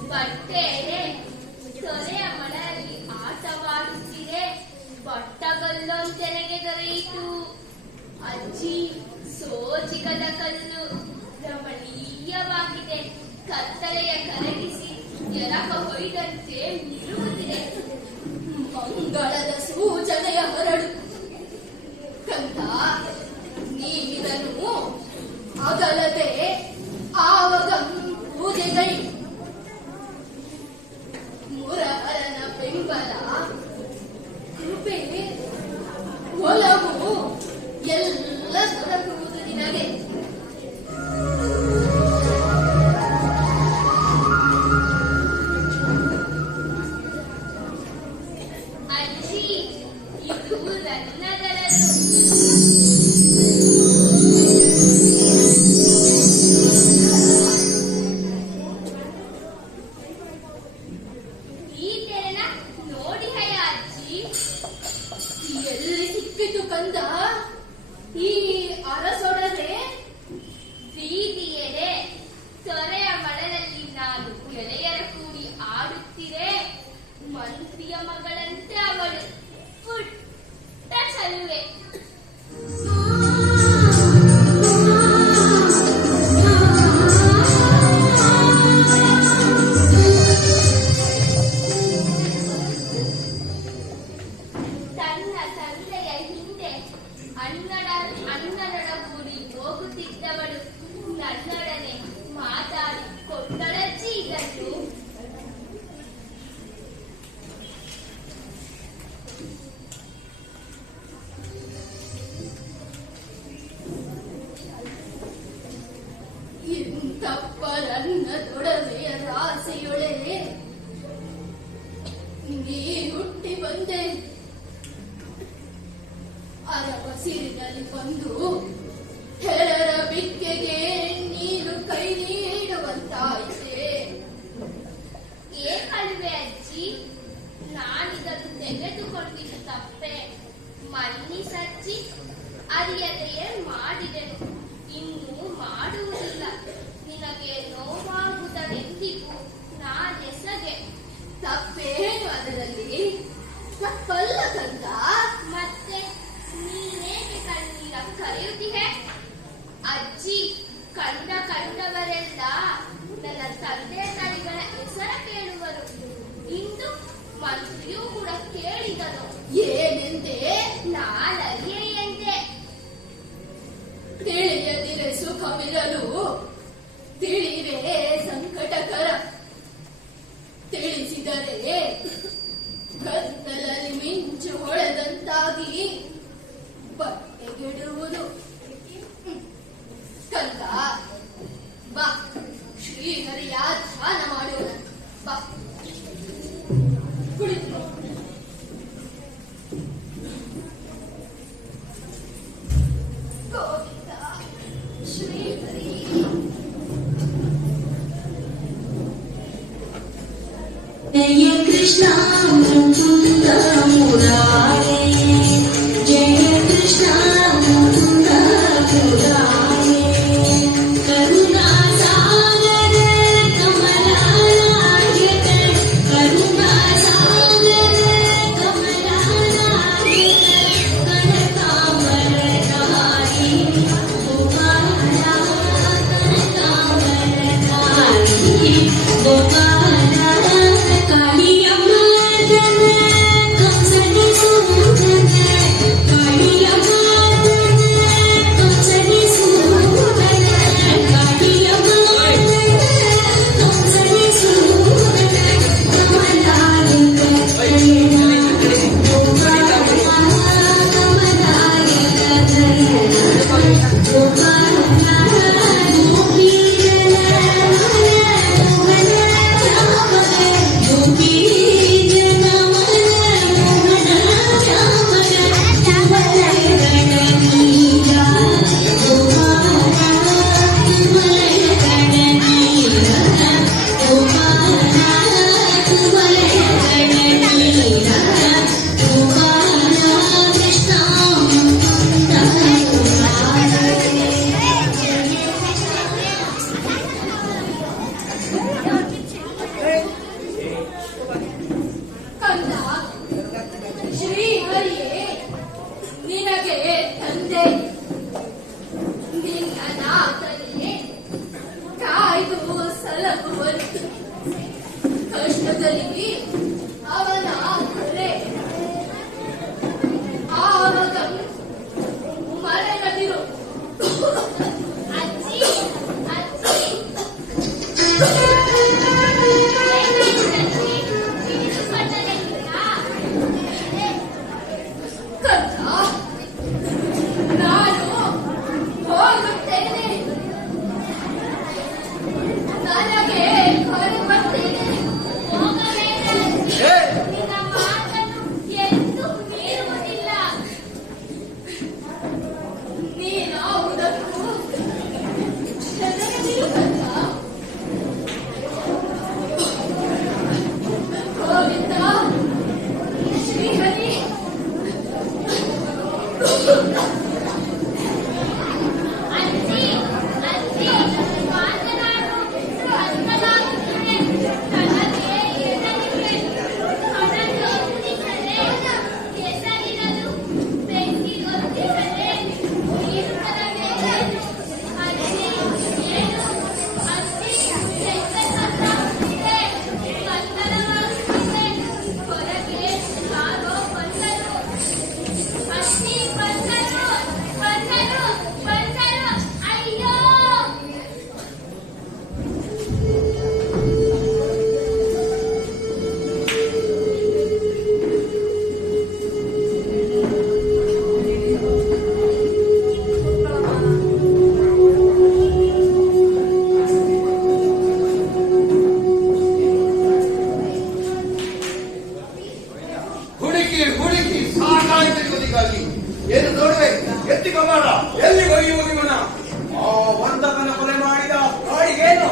ಬಟ್ಟೆಡೆ ತೊರೆಯ ಮಳೆಯಲ್ಲಿ ಆಟವಾಡುತ್ತಿದೆ ಬಟ್ಟಗಲ್ಲೊಂದೆನೆಗೆ ದೊರೆಯಿತು ಅಜ್ಜಿ ಸೋಜಿಗದ ಕಲ್ಲು ರಮಣೀಯವಾಗಿದೆ ಕತ್ತಲೆಯ ಕರಗಿಸಿ ಎರಕ ಹೊಯ್ದಂತೆ ಮಿರುಗುತ್ತಿದೆ ಮಂಗಳದ ಸೂಚನೆಯ ಹೊರಡು ಕಂದ ನೀನಿದನು ಅಗಲದೆ ಆವಾಗ ಪೂಜೆಗೈ ಮುರಹರನ ಬೆಂಬಲ ಕೃಪೆ ಒಲವು ಎಲ್ಲ ದೊರಕುವುದು ನಿನಗೆ ಅಜ್ಜಿ ಇದು ರನ್ನದರದು ಈ ತೆರನ ನೋಡಿ ಹಯ ಅಜ್ಜಿ ಎಲ್ಲಿ ಸಿಕ್ಕಿತು ಕಂದ ಈ ಅರಸೊಡನೆ ಬೀದಿಯೆಡೆ ತೊರೆಯ ಮಳಲಲ್ಲಿ ನಾನು ಗೆಳೆಯರ ಕೂಡಿ ಆಡುತ್ತಿದೆ ಮಂತ್ರಿಯ ಮಗಳಂತೆ ಅವಳು ಪುಟ್ಟ ಚಲುವೆ ತನ್ನ ತಂದೆಯ ಹಿಂದೆ ಅಣ್ಣನೊಡಗೂಡಿ ಹೋಗುತ್ತಿದ್ದವಳು ನನ್ನೊಡನೆ ಮಾತಾಡಿ ಕೊಟ್ಟಳಜ್ಜಿ ಇದನ್ನು ಇಂತಪ್ಪರನ್ನ ತೊಡವೆಯ ರಾಸೆಯೊಳೆ ನೀ ಹುಟ್ಟಿ ಬಂದೆ ಅರಬಸಿರಿನಲ್ಲಿ ಬಂದು ಹೆರರ ಬಿಕ್ಕೆಗೆ ನೀರು ಕೈ ನೀಡುವಂತಾಯಿತೆ ಏಕಲ್ವೇ ಅಜ್ಜಿ ನಾನಿದನ್ನು ತೆಗೆದುಕೊಂಡಿದ್ದು ತಪ್ಪೆ ಮನ್ನಿಸಜ್ಜಿ ಅರಿಯದೆಯೇ ಮಾಡಿದೆನು ಇನ್ನು ಮಾಡುವುದಿಲ್ಲ ನಿನಗೆ ನೋವಾಗುವುದೆಂದಿಗೂ ನಾನೆಸಗೆ ತಪ್ಪೇನು ಅದರಲ್ಲಿ ತಪ್ಪಲ್ಲ ಕಂದ ಮತ್ತೆ ನೀನೇಕೆ ಕಣ್ಣೀರ ಕರೆಯುತ್ತೀಯೆ ಅಜ್ಜಿ ಕಂಡವರೆಲ್ಲ ನನ್ನ ತಂದೆ ತಾಯಿಗಳ ಹೆಸರ ಕೇಳುವರು ಇಂದು ಮಂತ್ರಿಯೂ ಕೂಡ ಕೇಳಿದನು ಏನೆಂದೆ ನಾನರಿಯೆ ಎಂದೆ ತಿಳಿಯದಿರೆ ಸುಖವಿರಲು ತಿಳಿವೆ ಸಂಕಟಕರ ತಿಳಿಸಿದರೆ ಕತ್ತಲಲ್ಲಿ ಮಿಂಚು ಹೊಳೆದಂತಾಗಿ ಬಟ್ಟೆಗೆಡುವುದು ಕಂದ ಬಾ ಶ್ರೀಹರಿಯ ಧ್ಯಾನ ಮಾಡೋಣ ಬಾ ಕುಳಿತು कृष्ण मुकुंद मुरारे जय कृष्ण मुकुंद मुरारे करुणा सागर कमलानायक करुणा सागर कमलानायक कनकांबरधारी गोपाला कनकांबरधारी गोपाला कालियमर्दन कंसन सूदन कालियमर्दन कंसन सूदन कालियमर्दन कंसन सूदन कमलायक गोपाला कमलायक गोपाला गोपी जन मोहन श्यामगे गोपी जन मोहन श्यामगे तुमरे गणनीरा गोपाला तुमरे गणनीरा गोपाला तुमरे गणनीरा गोपाला कृष्ण मुकुंद मुरारे ಕಂದ ಶ್ರೀಹರಿಯೇ ನಿನಗೆ ತಂದೆ ನಿನ್ನ ನಾಥನೇ ಕಾಯ್ದು ಸಲಹುವನು ಕಷ್ಟದಲ್ಲಿ ಅವನ ಹೊರೆ ಆವಾಗ ಮರೆಯದಿರು ಅಜ್ಜಿ ಅಜ್ಜಿ ಕಂದ ನಾನು ಹೋಗುತ್ತೇನೆ ನನಗೆ ಹೊರೆ ಬರ್ತೇನೆ ನಿನ್ನ ಮಾತನ್ನು ಎಂದು ಮೀರುವುದಿಲ್ಲ ನೀನಾವುದಕ್ಕೂ ಹೆದರದಿರು ಕಂದ ಗೋವಿಂದ ಶ್ರೀಹರಿ ಅಜ್ಜಿ ಅಜ್ಜಿ ಮಾತನಾಡುವ ಬಿಟ್ಟು ಅರ್ಥವಾಗುತ್ತದೆ ಕಣ್ಣಗೆ ಎಸರಿವೆ ಕಣ್ಣಗೆ ಉದಿಸದೆ ಕೆಸರಿನದು ಬೆಂಕಿ ಗೊತ್ತಿಸದೆ ನೀರು ಮೇಲೆ ಅಜ್ಜಿ ಏನು ಅಜ್ಜಿ ಎಚ್ಚರವಾಗುತ್ತಿದೆ ಬಂಧನವಾಗುತ್ತಿದೆ ಹೊರಗೆ ಯಾರೋ ಬಂದರು ಅಜ್ಜಿ ಬಂದರು ಬಂದರು ಬಂದರು ಅಯ್ಯೋ ಹುಡುಕಿ ಹುಡುಕಿ ಸಾಕಾಯ್ತು ಇವನಿಗಾಗಿ. ಏನು ನೋಡುವೆ ಎತ್ತಿಕೊ ಮಾಡ ಎಲ್ಲಿ ಒಯ್ಯುವುದು ಇವನ ಆ ವಂತಕನ ಕೊಲೆ ಮಾಡಿದ ಕಾಡಿಗೇನು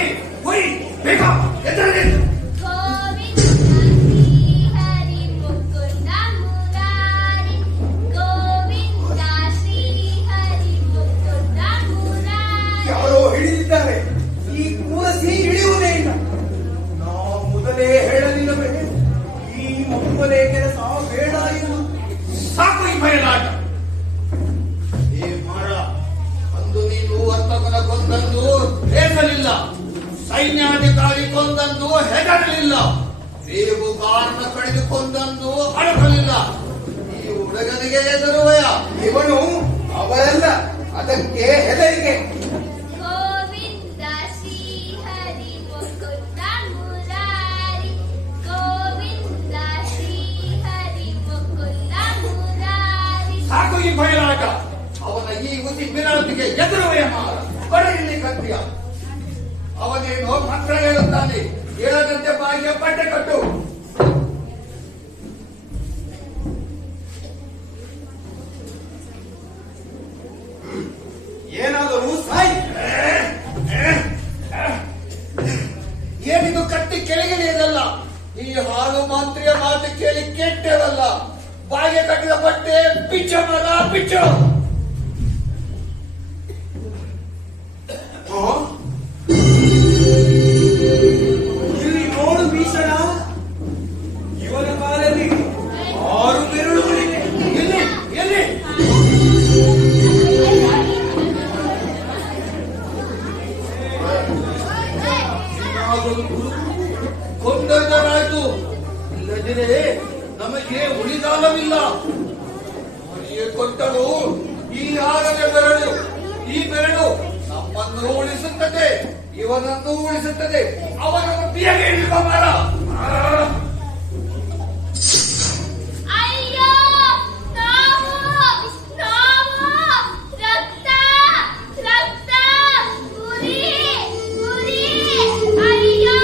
ಹೊಡಿ ಹೊಡಿ ಬೇಗ ಎದ್ದೇಳಿ. ಗೋವಿಂದ ಶ್ರೀ ಹರಿ ಮುಕುಂದ ಮುರಾರಿ ಗೋವಿಂದ ಶ್ರೀ ಹರಿ ಮುಕುಂದ ಮುರಾರಿ. ಯಾರೋ ಹಿಡಿದಿದ್ದಾರೆ. ಈ ಕೂರಸಿ ಹಿಡಿಯುವುದೇ ಇಲ್ಲ. ನಾವು ಮೊದಲೇ ಹೇಳಲಿಲ್ಲವೇ ಈ ಮೊಮ್ಮಲೆ ಕೆಲಸ ಬೇಡ ಎಂದು. ಸಾಕು ಈ ಬಯಲಾಟ. ಏ ಮಾಡ, ಅಂದು ನೀನು ವರ್ತಕನ ಕೊಂದಂದು ಹೇಸಲಿಲ್ಲ, ಸೈನ್ಯಾಧಿಕಾರಿ ಕೊಂದಂದು ಹೆದರಲಿಲ್ಲ, ಬೇಗುಗಾರನ ಕಳೆದು ಕೊಂದಂದು ಅಡಕಲಿಲ್ಲ. ಈ ಹುಡುಗನಿಗೆ ಎದುರುವಯ? ಇವನು ಅವರಲ್ಲ, ಅದಕ್ಕೆ ಹೆದರಿಕೆ. ಗೋವಿಂದ ಶ್ರೀ ಹರಿ ಮುಕುಂದ ಮುರಾರಿ ಗೋವಿಂದ ಶ್ರೀ ಹರಿ ಮುಕುಂದ ಮುರಾರಿ. ಸಾಕು ಈ ಬಯಲಾಟ. ಅವನ ಈ ಹುಸಿ ಬಿರಳತಿಗೆ ಎದುರುವಯ ಮಾರ, ಬರಲಿ ಕತ್ಯ. ಅವನೇನೋ ಮಂತ್ರ ಹೇಳುತ್ತಾನೆ, ಹೇಳದಂತೆ ಬಾಯಿಗೆ ಬಟ್ಟೆ ಕಟ್ಟು. ಏನಾದರೂ ಸಾಯಿ. ಏನಿದು ಕತ್ತಿ ಕೆಳಗಿಳಿಯದಲ್ಲ. ಈ ಹಾಲು ಮಾತ್ರೆಯ ಮಾತು ಕೇಳಿ ಕೆಟ್ಟವಲ್ಲ. ಬಾಯಿಗೆ ಕಟ್ಟಿದ ಬಟ್ಟೆ ಬಿಚ್ಚ ಮರ ಬಿಚ್ಚ. ಇಲ್ಲಿ ನೋಡು ಭೀಷಣ, ಇವನ ಕಾಲಲ್ಲಿ 6 ಬೆರಳುಗಳಿವೆ. ಎಲ್ಲಿ ಎಲ್ಲಿ? ಕೊಂಡರಾಯ್ತು, ಇಲ್ಲದಿರೇ ನಮಗೆ ಉಳಿದಾಲವಿಲ್ಲ. ಮನೆಗೆ ಕೊಟ್ಟಳು ಈ 6ನೇ ಬೆರಳು. ಈ ಬೆರಳು ನಮ್ಮನ್ನು ಉಳಿಸುತ್ತದೆ, ಇವನನ್ನು ಉಳಿಸುತ್ತದೆ. ಅವನನ್ನು ಬಿಯಗೆ ಇಳಿಸಬಾರ. ಅಯ್ಯೋ ನಾವು ರಕ್ತ ರಕ್ತ ಉರಿ ಉರಿ ಅಯ್ಯೋ.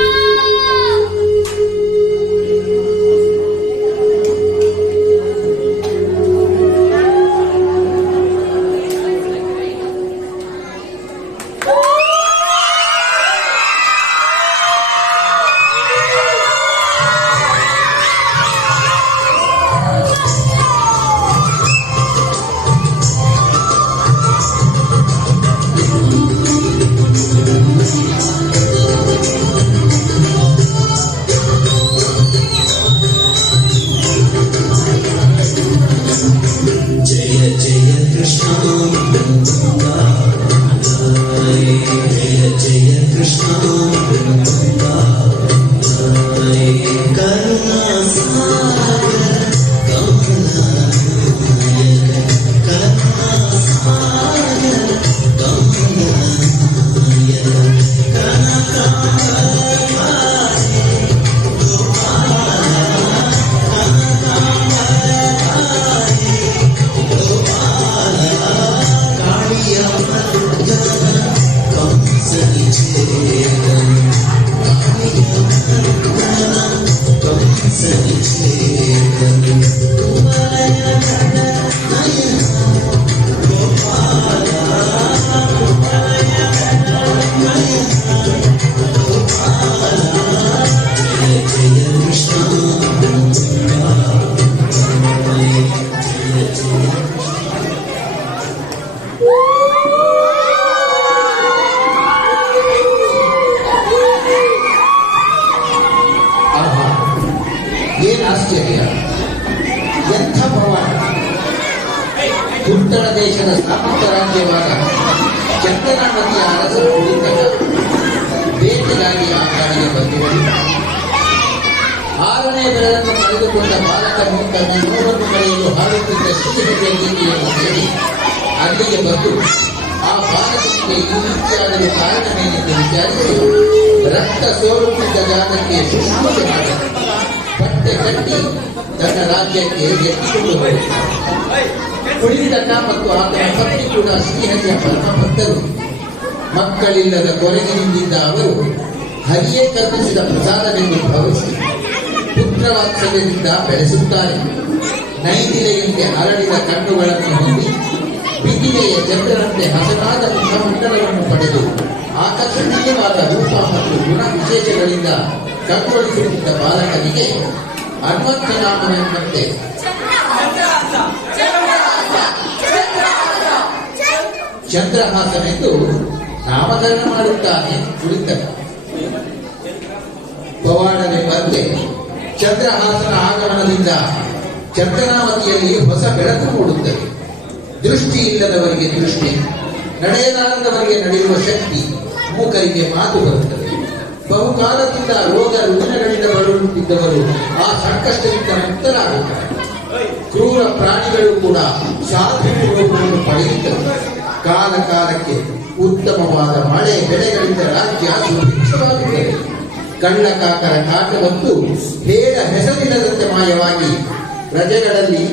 ಏನ್ ಆಶ್ಚರ್ಯ, ಎಂಥ ಪವಾಡ! ಉತ್ತರ ದೇಶದ ಸಾಮಂತ ರಾಜ್ಯವಾದ ಚಂದನಾವತಿಯ ಅರಸ ಕುಳಿತನ ಬೇಟೆಗಾಗಿ ಆ ಕಾಡಿಗೆ ಬಂದಿರುವುದು. 6ನೇ ಬೆರಳನ್ನು ಕಳೆದುಕೊಂಡ ಬಾಲಕನು ತನ್ನ ನೋವನ್ನು ಕಳೆಯಲು ಹಾರುತ್ತಿದ್ದ ಶ್ರೀಹರಿಯನ್ನು ಹೇಳಿ ಅಲ್ಲಿಗೆ ಬಂದು ಆ ಬಾಲಕನಿಗೆ ಈ ರೀತಿಯಾಗಲು ಕಾರಣವೇನೆಂದು ವಿಚಾರಿಸಿ ರಕ್ತ ಸೋರುತ್ತಿದ್ದ ಜಾಗಕ್ಕೆ ಶುಶ್ರೂಷೆ ಮಾಡಿದ. ಬಟ್ಟೆ ಕಟ್ಟಿ ತನ್ನ ರಾಜ್ಯಕ್ಕೆ ಎತ್ತಿಕೊಂಡು ಹೋಯಿತು. ಕುಳಿತಣ್ಣ ಮತ್ತು ಆತನ ಪತ್ನಿ ಕೂಡ ಶ್ರೀಹರಿಯ ಪರಮ ಭಕ್ತರು. ಮಕ್ಕಳಿಲ್ಲದ ಕೊರಗಿನಿಂದ ಅವರು ಹರಿಯೇ ಕಲ್ಪಿಸಿದ ಪ್ರಸಾದವೆಂದು ಭಾವಿಸಿ ಪುತ್ರವಾತ್ಸಲ್ಯದಿಂದ ಬೆಳೆಸುತ್ತಾರೆ. ನೈದಿಲೆಯಂತೆ ಅರಳಿದ ಕಣ್ಣುಗಳನ್ನು ಹೊಂದಿ ಬಿದಿರೆಯ ಚಂದ್ರನಂತೆ ಹಸನಾದ ಮುಖಮಂಡಲವನ್ನು ಪಡೆದು ಆಕರ್ಷಣೀಯವಾದ ರೂಪ ಮತ್ತು ಗುಣ ವಿಶೇಷಗಳಿಂದ ಕಂಗೊಳಿಸುತ್ತಿದ್ದ ಬಾಲಕನಿಗೆ ಹನುಮಂತ ನಾಮವೆಂಬಂತೆ ಚಂದ್ರಹಾಸನೆಂದು ನಾಮಕರಣ ಮಾಡುತ್ತಾನೆ ಕುಳಿತನ. ಪವಾಡವೆಂಬಂತೆ ಚಂದ್ರಹಾಸನ ಆಗಮನದಿಂದ ಚಂದ್ರನಾವತಿಯಲ್ಲಿ ಹೊಸ ಬೆಳಕು ಮೂಡುತ್ತದೆ. ದೃಷ್ಟಿ ಇಲ್ಲದವರಿಗೆ ದೃಷ್ಟಿ, ನಡೆಯಲಾರದವರಿಗೆ ನಡೆಯುವ ಶಕ್ತಿ, ಮೂಕರಿಗೆ ಮಾತು ಬರುತ್ತದೆ. ಬಹುಕಾಲದಿಂದ ರೋಗ ರುಜಿನಗಳಿಂದ ಬಳಲುತ್ತಿದ್ದವರು ಆ ಸಂಕಷ್ಟದಿಂದ ಮುಕ್ತರಾಗುತ್ತಾರೆ. ಕ್ರೂರ ಪ್ರಾಣಿಗಳು ಕೂಡ ಸಾಧನೆ ರೋಗವನ್ನು ಪಡೆಯುತ್ತವೆ. ಕಾಲ ಕಾಲಕ್ಕೆ ಉತ್ತಮವಾದ ಮಳೆ ಬೆಳೆಗಳಿಂದ ರಾಜ್ಯ ಸುಭಿಕ್ಷವಾಗುತ್ತದೆ. ಕಳ್ಳಕಾಕರ ಕಾಟವಂತೂ ಹೇಳ ಹೆಸರಿಲ್ಲದಂತೆ ಮಾಯವಾಗಿ ಪ್ರಜೆಗಳಲ್ಲಿ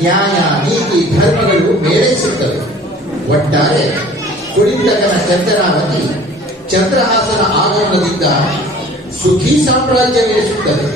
ನ್ಯಾಯ ನೀತಿ ಧರ್ಮಗಳು ಮೇಳೈಸುತ್ತವೆ. ಒಟ್ಟಾರೆ ಕುಳಿತಕನ ಚಂದ್ರನಾವತಿ ಚಂದ್ರಹಾಸನ ಆಗಮನದಿಂದ ಸುಖಿ ಸಾಮ್ರಾಜ್ಯವೆನಿಸುತ್ತದೆ.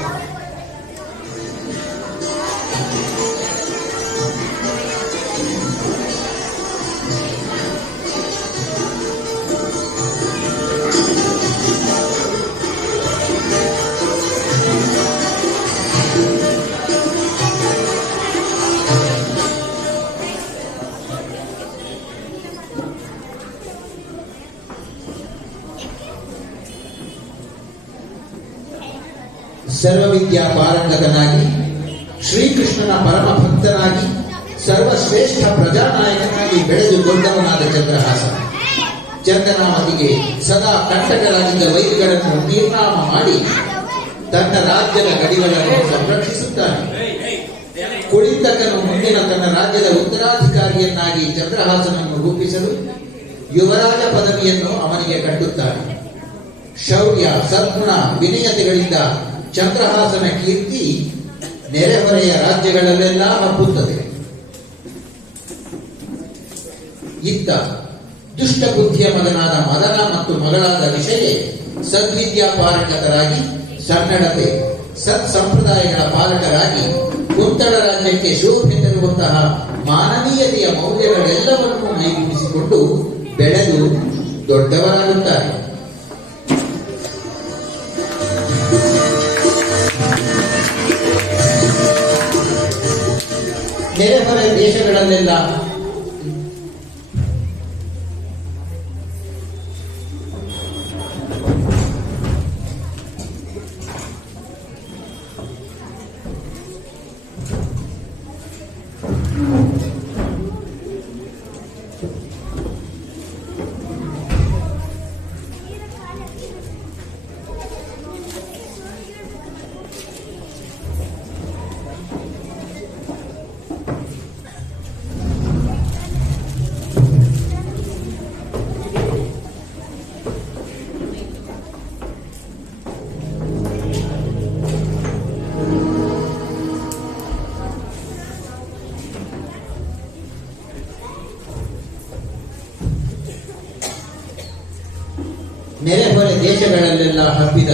ಸರ್ವವಿದ್ಯಾ ಪಾರಂಗತನಾಗಿ ಶ್ರೀಕೃಷ್ಣನ ಪರಮ ಭಕ್ತನಾಗಿ ಸರ್ವಶ್ರೇಷ್ಠ ಪ್ರಜಾನಾಯಕನಾಗಿ ಬೆಳೆದು ದೊಡ್ಡವನಾದ ಚಂದ್ರಹಾಸ ಚಂದ್ರನಾಮತಿಗೆ ಸದಾ ಕಂಟಕರಾಗಿದ್ದ ವೈರಿಗಳನ್ನು ನಿರ್ನಾಮ ಮಾಡಿ ತನ್ನ ರಾಜ್ಯದ ಗಡಿಗಳನ್ನು ಸಂರಕ್ಷಿಸುತ್ತಾನೆ. ಕುಳಿತಕನು ಮುಂದಿನ ತನ್ನ ರಾಜ್ಯದ ಉತ್ತರಾಧಿಕಾರಿಯನ್ನಾಗಿ ಚಂದ್ರಹಾಸನನ್ನು ರೂಪಿಸಲು ಯುವರಾಜ ಪದವಿಯನ್ನು ಅವನಿಗೆ ಕಟ್ಟುತ್ತಾನೆ. ಶೌರ್ಯ ಸದ್ಗುಣ ವಿನಯತೆಗಳಿಂದ ಚಂದ್ರಹಾಸನ ಕೀರ್ತಿ ನೆರೆಹೊರೆಯ ರಾಜ್ಯಗಳಲ್ಲೆಲ್ಲ ಹಬ್ಬುತ್ತದೆ. ಇತ್ತ ದುಷ್ಟ ಬುದ್ಧಿಯ ಮಗನಾದ ಮದನ ಮತ್ತು ಮಗಳಾದ ವಿಷಯ ಸದ್ವಿದ್ಯಾ ಪಾರಕರಾಗಿ ಸನ್ನಡತೆ ಸತ್ಸಂಪ್ರದಾಯಗಳ ಪಾಲಕರಾಗಿ ಕುಂತಳ ರಾಜ್ಯಕ್ಕೆ ಶೋಭೆ ತರುವಂತಹ ಮಾನವೀಯತೆಯ ಮೌಲ್ಯಗಳೆಲ್ಲವನ್ನೂ ಮೈಗೂಡಿಸಿಕೊಂಡು ಬೆಳೆದು ದೊಡ್ಡವರಾಗುತ್ತಾರೆ. ನೆರೆಹೊರೆ ದೇಶಗಳಲ್ಲೆಲ್ಲ ನೆರೆಹೊರೆ ದೇಶಗಳಲ್ಲೆಲ್ಲ ಹಬ್ಬಿದ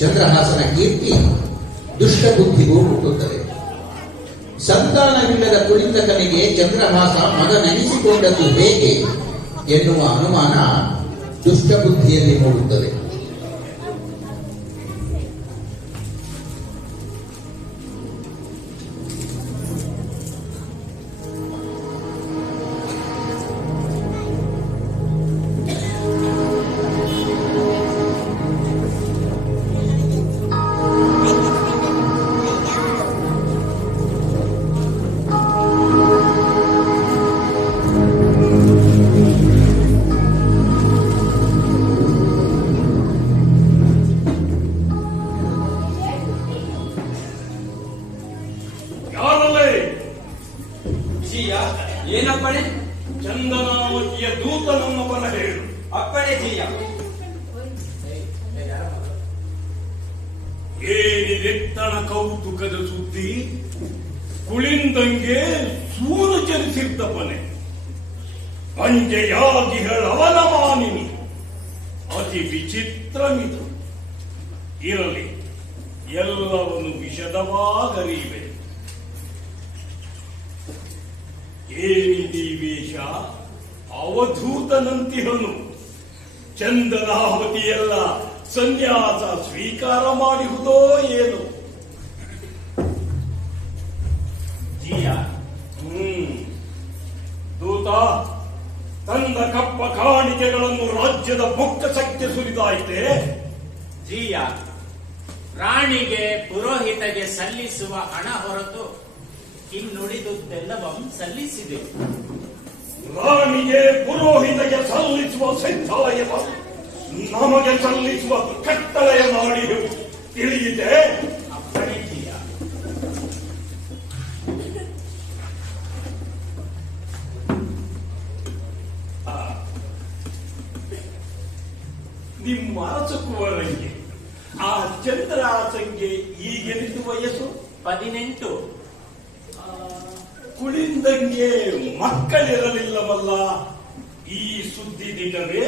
ಚಂದ್ರಹಾಸನ ಕೀರ್ತಿ ದುಷ್ಟ ಬುದ್ಧಿಗೂ ಮುಟ್ಟುತ್ತದೆ. ಸಂತಾನವಿಲ್ಲದ ಕುಳಿತಕನಿಗೆ ಚಂದ್ರಹಾಸ ಮಗನೆನಿಸಿಕೊಂಡದ್ದು ಹೇಗೆ ಎನ್ನುವ ಅನುಮಾನ ದುಷ್ಟ ಬುದ್ಧಿಯಲ್ಲಿ ಮೂಡುತ್ತದೆ. ಏನಪ್ಪಣೆ? ಚಂದನಾವತಿಯ ದೂತನನ್ನೊಬ್ಬನ ಹೇಳು. ಅಪ್ಪಣೆ ಜೀಯ. ಏನಿದೆತ್ತಣ ಕೌತುಕದ ಸುದ್ದಿ? ಕುಳಿಂದಂಗೆ ಸೂರು ಚಲಿಸಿರ್ತಪ್ಪನೆ. ಅಂಜೆಯಾಗಿ ಹೇಳವನ ಮಾನಿನಿ ಅತಿ ವಿಚಿತ್ರಮಿದು. ಇರಲಿ, ಎಲ್ಲವನ್ನು ವಿಶದವಾಗರಿವೆ. ಏನಿದೀ ವೇಷ? ಅವಧೂತನಂತಿಹನು. ಚಂದನಾವತಿಯೆಲ್ಲ ಸನ್ಯಾಸ ಸ್ವೀಕಾರ ಮಾಡಿಹುದೋ ಏನು? ಜಿಯ ದೂತ, ತಂದ ಕಪ್ಪ ಕಾಣಿಕೆಗಳನ್ನು ರಾಜ್ಯದ ಬೊಕ್ಕಸಕ್ಕೆ ಸುರಿದಾಯಿತೆ. ಜಿಯ ರಾಣಿಗೆ ಪುರೋಹಿತಗೆ ಸಲ್ಲಿಸುವ ಹಣ ಹೊರತು ಇನ್ನುಳಿದುದೆಲ್ಲವೂ ಸಲ್ಲಿಸಿದೆ. ರಾಣಿಗೆ ಪುರೋಹಿತಗೆ ಸಲ್ಲಿಸುವ ಸಂಚಾಯವ ನಮಗೆ ಸಲ್ಲಿಸುವ ಕಟ್ಟಳೆಯ ಮಾಡಿರು ತಿಳಿಯಿತೆ. ಅಪ್ಪಣೆ ಜಿಯ. ನಿಮ್ಮ ಅರಸುಕುವರಂಗೆ ಆ ಚಂದ್ರಾಸಂಗೆ ಈಗೆನಿದು ವಯಸ್ಸು? 18. ಕುಳಿಂದಂಗೆ ಮಕ್ಕಳಿರಲಿಲ್ಲವಲ್ಲ, ಈ ಸುದ್ದಿ ನಿಜವೇ?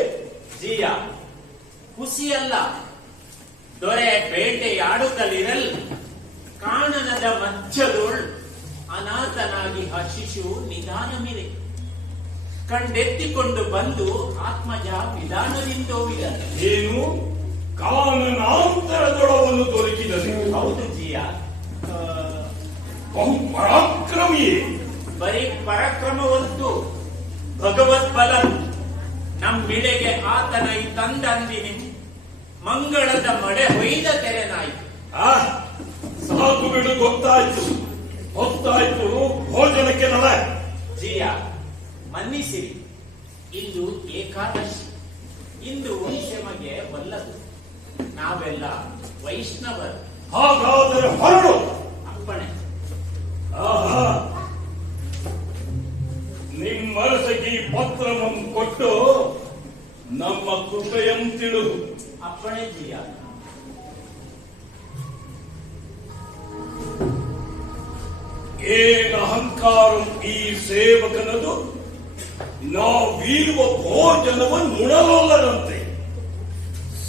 ಜಿಯ ಹುಸಿಯಲ್ಲ, ದೊರೆ ಬೇಟೆಯಾಡುತ್ತಲಿರಲ್ ಕಾಣನದ ಮಧ್ಯದೊಳ್ ಅನಾಥನಾಗಿ ಆ ಶಿಶು ನಿಧಾನಮಿರೆ ಕಂಡೆತ್ತಿಕೊಂಡು ಬಂದು ಆತ್ಮಜ ವಿಧಾನದಿಂದೋಗಿದ. ಏನು ಕಾನನಾಂತರದೊಳವನ್ನು ದೊರಕಿದರೆ? ಹೌದು ಜಿಯ. ಬಹು ಪರಾಕ್ರಮಿಯೇ. ಬರೀ ಪರಾಕ್ರಮವಂತೂ ಭಗವತ್ ಬಲ ನಮ್ಮಿಡೆಗೆ ಆತನ ಈ ತಂದಂದಿನಿ ಮಂಗಳದ ಮಳೆ ಹೊಯ್ದ ತೆರೆನಾಯ್ತು. ಸಾಕು ಬಿಡು, ಗೊತ್ತಾಯ್ತು ಗೊತ್ತಾಯ್ತು. ಭೋಜನಕ್ಕೆ ನಡೆ. ಜಿಯ ಮನ್ನಿಸಿರಿ, ಇಂದು ಏಕಾದಶಿ. ಇಂದು ಕ್ಷಮಗೆ ಒಲ್ಲದು. ನಾವೆಲ್ಲ ವೈಷ್ಣವರು. ಹಾಗಾದರೆ ಹೊರಡು. ಅಪ್ಪಣೆ. ಆಹಾ, ನಿಮ್ಮರಸಗಿ ಪತ್ರವನ್ನು ಕೊಟ್ಟು ನಮ್ಮ ಕೃಪೆಯಂತಿಡು. ಅಪ್ಪಣೆ ಜಿಯ. ಏನ ಅಹಂಕಾರಂ ಈ ಸೇವಕನದು, ನಾವೀರುವ ಭೋಜನವನ್ನು ಉಣಲೊಲ್ಲರಂತೆ.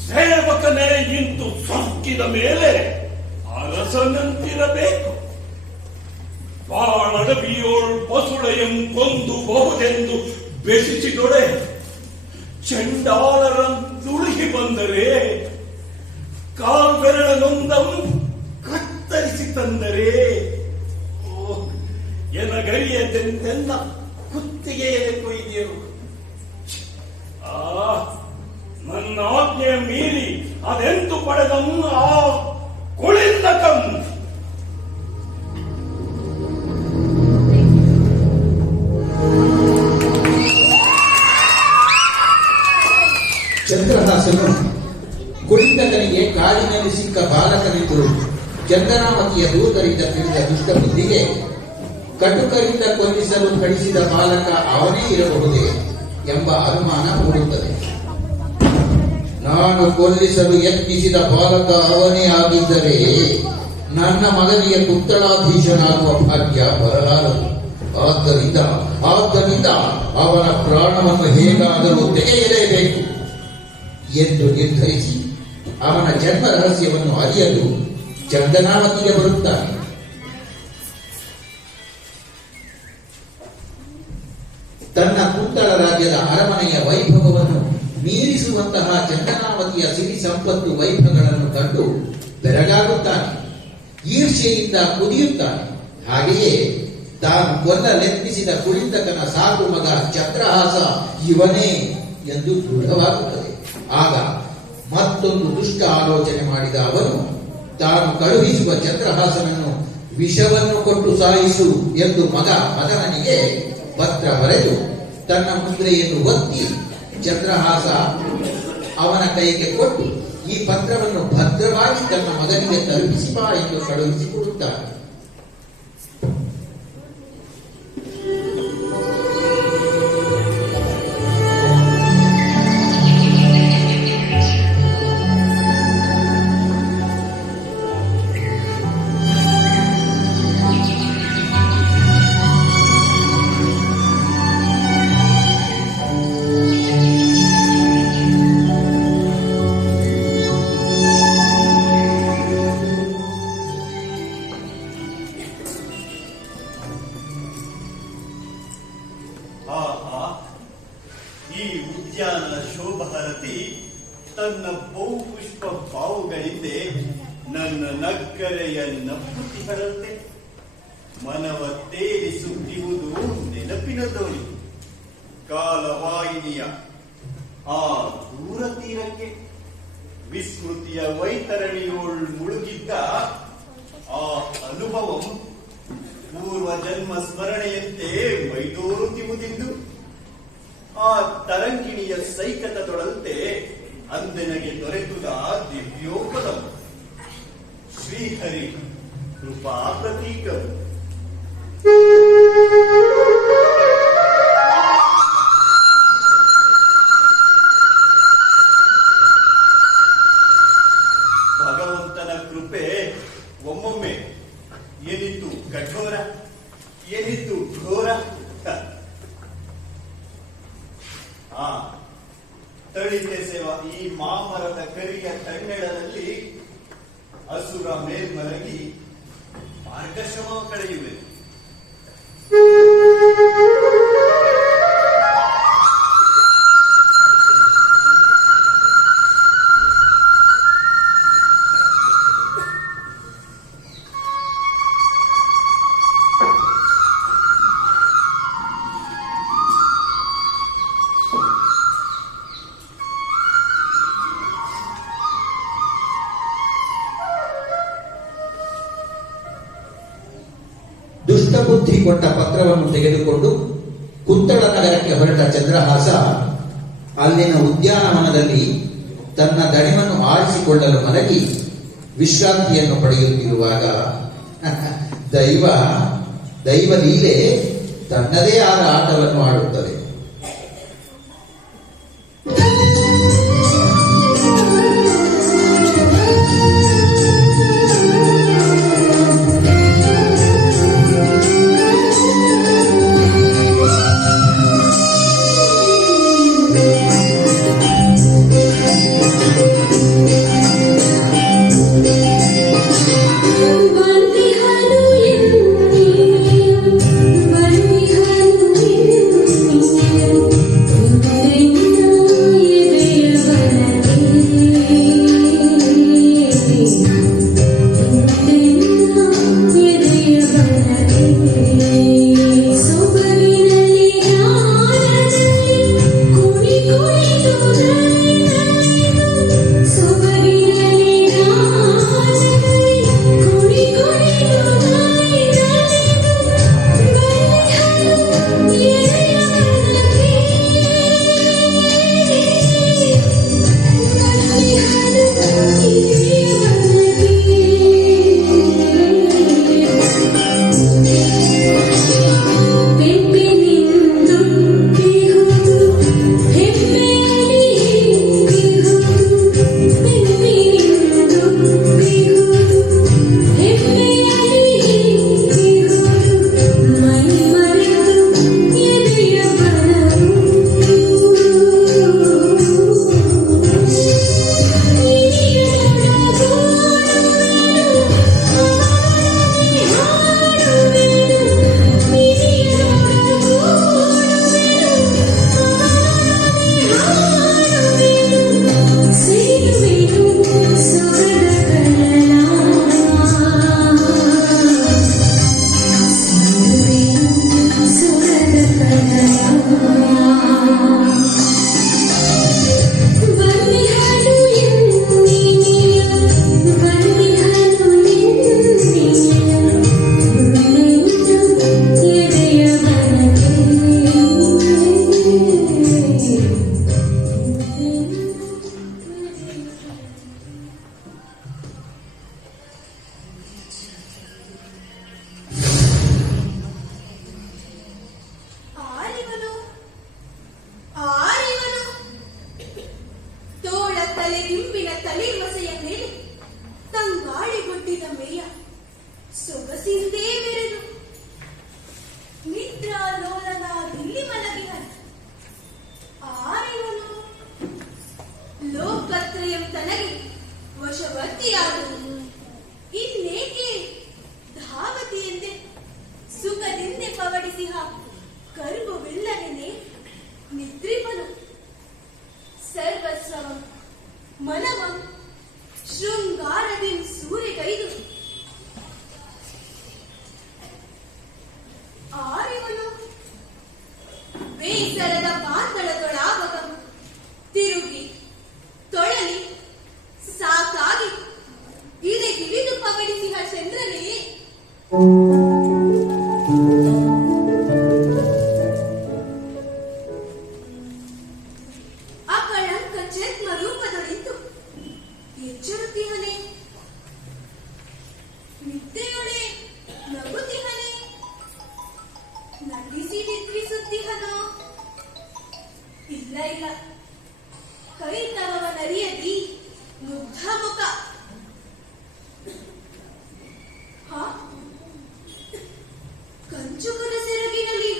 ಸೇವಕನೇ ಇಂತು ಸೊಕ್ಕಿದ ಮೇಲೆ ಅರಸನಂತಿರಬೇಕು. ಬಾಳಡಬಿಯೋಳ್ ಪಸುಳೆಯಂ ಕೊಂದು ಬಹುದೆಂದು ಬೆಸಿಸಿದೊಡೆ ಚಂಡಾಲರಂದುಳುಗಿ ಬಂದರೆ ಕಾಲ್ಬೆರಳನೊಂದಂ ಕತ್ತರಿಸಿ ತಂದರೆ ಎನಗರಿಯದೆಂದೆನ್ನ ಕುತ್ತಿಗೆಯಲ್ಲಿ ಕೊಯ್ದೆವು. ನನ್ನ ಆಜ್ಞೆಯ ಮೀರಿ ಅದೆಂದು ಪಡೆದಂ ಆ ಕುಳಿಂದಕಂ. ಚಂದ್ರಹಾಸನು ಕುಳಿಂದಕನಿಗೆ ಕಾಡಿನಲ್ಲಿ ಸಿಕ್ಕ ಬಾಲಕನಿದ್ದರು. ಚಂದನಾವತಿಯ ದೂತರಿಂದ ತಿಳಿದ ದುಷ್ಟ ಬುದ್ಧಿಗೆ ಕಟುಕರಿಂದ ಕೊಲ್ಲಿಸಲು ಕಳಿಸಿದ ಬಾಲಕ ಅವನೇ ಇರಬಹುದೇ ಎಂಬ ಅನುಮಾನ ಮೂಡುತ್ತದೆ. ನಾನು ಕೊಲ್ಲಿಸಲು ಯತ್ನಿಸಿದ ಬಾಲಕ ಅವನೇ ಆಗಿದ್ದರೆ ನನ್ನ ಮಗನಿಗೆ ಪುತ್ತಳಾಧೀಶನಾಗುವ ಭಾಗ್ಯ ಬರಲಾರದು. ಆದ್ದರಿಂದ ಅವನ ಪ್ರಾಣವನ್ನು ಹೇಗಾದರೂ ತೆಗೆಯಲೇಬೇಕು ಎಂದು ನಿರ್ಧರಿಸಿ ಅವನ ಜನ್ಮ ರಹಸ್ಯವನ್ನು ಅರಿಯಲು ಚಂದನಾವತಿಗೆ ಬರುತ್ತಾನೆ. ತನ್ನ ಕುಂತಳ ರಾಜ್ಯದ ಅರಮನೆಯ ವೈಭವವನ್ನು ಮೀರಿಸುವಂತಹ ಚಂದನಾವತಿಯ ಸಿರಿ ಸಂಪತ್ತು ವೈಭವಗಳನ್ನು ಕಂಡು ಬೆರಗಾಗುತ್ತಾನೆ. ಈರ್ಷೆಯಿಂದ ಕುದಿಯುತ್ತಾನೆ. ಹಾಗೆಯೇ ತಾನು ಕೊಲ್ಲಲೆತ್ನಿಸಿದ ಕುಳಿಂದಕನ ಸಾಕು ಮಗ ಚಂದ್ರಹಾಸ ಇವನೇ ಎಂದು ದೃಢವಾಗುತ್ತದೆ. ಆಗ ಮತ್ತೊಂದು ದುಷ್ಟ ಆಲೋಚನೆ ಮಾಡಿದ ಅವನು ತಾನು ಕಳುಹಿಸುವ ಚಂದ್ರಹಾಸನನ್ನು ವಿಷವನ್ನು ಕೊಟ್ಟು ಸಾಯಿಸು ಎಂದು ಮಗ ಮದನನಿಗೆ ಪತ್ರ ಬರೆದು ತನ್ನ ಮುದ್ರೆಯನ್ನು ಒತ್ತಿ ಚಂದ್ರಹಾಸ ಅವನ ಕೈಗೆ ಕೊಟ್ಟು ಈ ಪತ್ರವನ್ನು ಭದ್ರವಾಗಿ ತನ್ನ ಮಗನಿಗೆ ತಲುಪಿಸಿ ಬಾ ಎಂದು ಕಳುಹಿಸಿಕೊಡುತ್ತಾನೆ. ನೋವುಗಳಿಂದೆ ನನ್ನ ನಕ್ಕರೆಯ ನಪ್ಪುತಿಹರಂತೆ ಮನವ ತೇಲಿಸುತ್ತಿರುವುದು ನೆನಪಿನ ದೋಣಿ. ಕಾಲವಾಹಿನಿಯ ಆ ದೂರ ತೀರಕ್ಕೆ ವಿಸ್ಮೃತಿಯ ವೈತರಣಿಯೋಳ್ ಮುಳುಗಿದ್ದ ಆ ಅನುಭವಂ ಪೂರ್ವ ಜನ್ಮ ಸ್ಮರಣೆಯಂತೆ ಮೈದೋರುತ್ತಿರುವುದಿದ್ದು ಆ ತರಂಗಿಣಿಯ ಸೈಕತದೊಳಂತೆ ಅಂದೆನಗೆ ದೊರೆತುದ ದಿವ್ಯೋಪದಂ ಶ್ರೀಹರಿ ಕೃಪಾ ಪ್ರತೀಕವು. ಭಗವಂತನ ಕೃಪೆ ಒಮ್ಮೊಮ್ಮೆ ಏನಿತ್ತು ಕಠೋರ, ಏನಿತ್ತು ಘೋರ. ತಳಿತೆ ಸೇವಾ ಈ ಮಾಮರದ ಕರಿಯ ತಣ್ಣೆಳದಲ್ಲಿ ಅಸುರ ಮೇಲ್ಮಲಗಿ ಮಾರ್ಗಶ್ರಮ ಕಳೆಯುವೆ. ದುಷ್ಟಬುದ್ಧಿ ಕೊಟ್ಟ ಪತ್ರವನ್ನು ತೆಗೆದುಕೊಂಡು ಕುಂತಳ ನಗರಕ್ಕೆ ಹೊರಟ ಚಂದ್ರಹಾಸ ಅಲ್ಲಿನ ಉದ್ಯಾನವನದಲ್ಲಿ ತನ್ನ ದಣಿವನ್ನು ಆರಿಸಿಕೊಳ್ಳಲು ಮಲಗಿ ವಿಶ್ರಾಂತಿಯನ್ನು ಪಡೆಯುತ್ತಿರುವಾಗ ದೈವ ಲೀಲೆ ತನ್ನದೇ ಆದ ಆಟವನ್ನು ಆಡುತ್ತದೆ. ಶೃಂಗಾರದಿನ್ ಸೂರೆಗೈದು ಆರಿವನು ಬೇಸರದ ಪಾತಳದೊಳಾವಗ ತಿರುಗಿ ತೊಳಲಿ ಸಾಕಾಗಿ ಇಳಿದು ಪಗಡಿಸಿಹ ಚಂದ್ರನೇ ಅಕಳಂಕ ಚರ್ಮ ರೂಪದೊಳಿತು ಎಚ್ಚರುತ್ತಿಹನೆ ನಿದ್ದೆಯೊಳೆ ನಗುತ್ತಿಹನೆ ನಗಿಸಿ ನಿದ್ರಿಸುತ್ತಿಹನೋ ಇಲ್ಲ ಇಲ್ಲ ಕೈ ತವವನರಿಯದಿ ಮುಗ್ಧ ಮುಖ ಕಂಚುಕನ ಸೆರಗಿನಲ್ಲಿ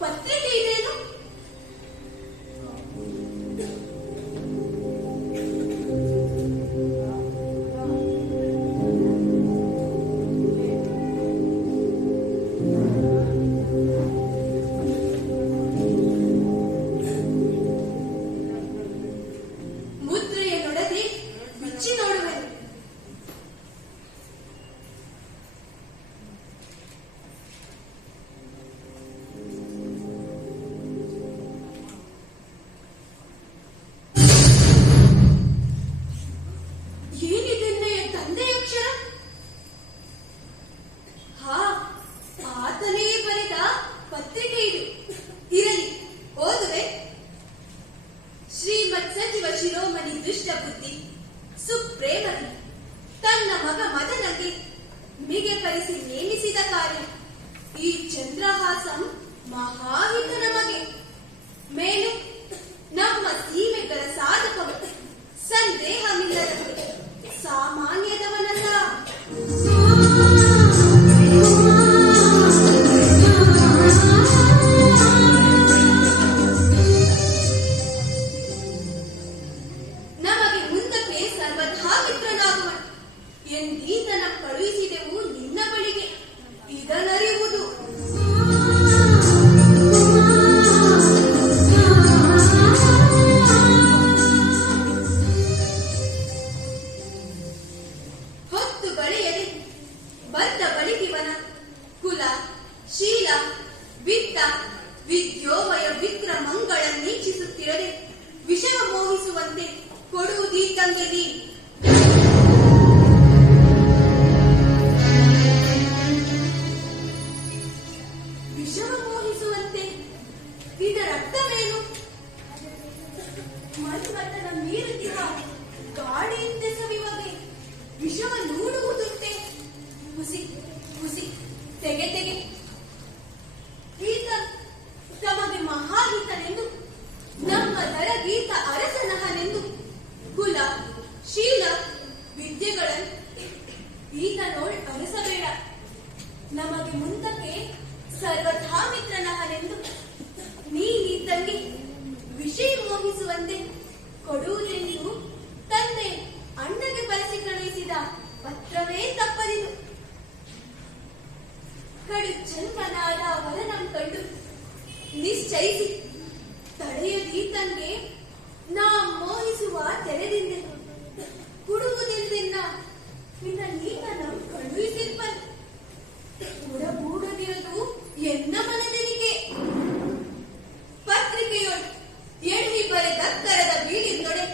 ಪತ್ರಿಕೆ ಇದೇನು ಮುದ್ರೆಯನ್ನೊಡದೆ ಬಿಚ್ಚಿ ನೋಡುವೆನು. ಏನಿದೆನ್ನೆಯ ತಂದೆಯ ಅಕ್ಷರ? ಆತನೇ ಬರೆದ ಪತ್ರಿಕೆ ಇದು. ಇರಲಿ, ಓದುವೆ. ಶ್ರೀಮತ್ ಸಚಿವ ಶಿರೋಮಣಿ ದುಷ್ಟ ಬುದ್ಧಿ ಸುಪ್ರೇಮನಿ ತನ್ನ ಮಗ ಮದನಗೆ ಮಿಗೆ ಪರಿಸಿ ನೇಮಿಸಿದ ಕಾರ್ಯ ಈ ಚಂದ್ರಹಾಸಂ ಮಹಾಹಿತ ನಮಗೆ. ಮೇಲು ನಮ್ಮ ಸೀಮೆಗಳ ಸಾಧಕವ ಸಂದೇಹವಿಲ್ಲದಂತೆ ಸಾಮಾನ್ಯದವನಲ್ಲ. ನಮಗೆ ಮುಂದಕ್ಕೆ ಸರ್ವಥಾ ಮಿತ್ರನಾಗುವ ಎಂದೀತನ ಕಳುಹಿಸಿದೆವು ನಿನ್ನ ಬಳಿಗೆ. ಇದನರಿಯುವುದು ಹೊತ್ತು ಗಳೆಯದೆ ಬದ್ಧ ಬಳಿಕಿವನ ಕುಲ ಶೀಲ ವಿತ್ತ ವಿದ್ಯೋಮಯ ವಿಕ್ರಮಂಗಳನ್ನೀಕ್ಷಿಸುತ್ತಿರದೆ ವಿಷಯ ಮೋಹಿಸುವಂತೆ ಕೊಡುವುದೀತಂಗೆ ನೀ. ವಿಷವ ಮೋಹಿಸುವಂತೆ ಇದರರ್ಥವೇನು? ಮನ್ಮಥನ ಮೀರುತ್ತಿರುವ ಗಾಳಿಯಂತೆ ಸವಿವಗೆ ವಿಷವ ನೋಡುವುದುಂಟೆ? ಹುಸಿ ಹುಸಿ ತೆಗೆ ತೆಗೆ. ಈತ ತಮಗೆ ಮಹಾಹಿತನೆಂದು ನಮ್ಮ ದರಗೀತ ಅರಸನಹನೆಂದು ಕುಲ ಶೀಲ ವಿದ್ಯೆಗಳನ್ನು ಈತನೋಳ್ ಅರಸಬೇಡ. ನಮಗೆ ಮುಂದಕ್ಕೆ ಸರ್ವಥಾ ಮಿತ್ರನಹನೆಂದು ನೀನಿದ್ದಂಗೆ ವಿಷಯ ಮೋಹಿಸುವಂತೆ ಕೊಡುವುದೆಂದು ತಂದೆ ಅಣ್ಣಗೆ ಬರೆಸಿ ಕಳುಹಿಸಿದ ಪತ್ರವೇ ತಪ್ಪದಿದು. ಕಡು ಜನ್ಮನಾದ ವರನಂ ಕಂಡು ನಿಶ್ಚಯಿಸಿ ತಡೆಯದೀತಂಗೆ ನಾ ಮೋಹಿಸುವ ತೆರೆದಿಂದೆ ಕುಡುವುದೆಂದೆನ್ನ ನಿನ್ನ ನೀತನ ಕಳುಹಿಸಿರ್ಪನ್. ಉಡಬೂಡದಿರದು ಎನ್ನ ಮನದೆನಿಗೆ. ಪತ್ರಿಕೆಯೊಳು ಎಣ್ಣಿ ಬರೆದ ಕರದ ಬೀಳಿನೊಡೆ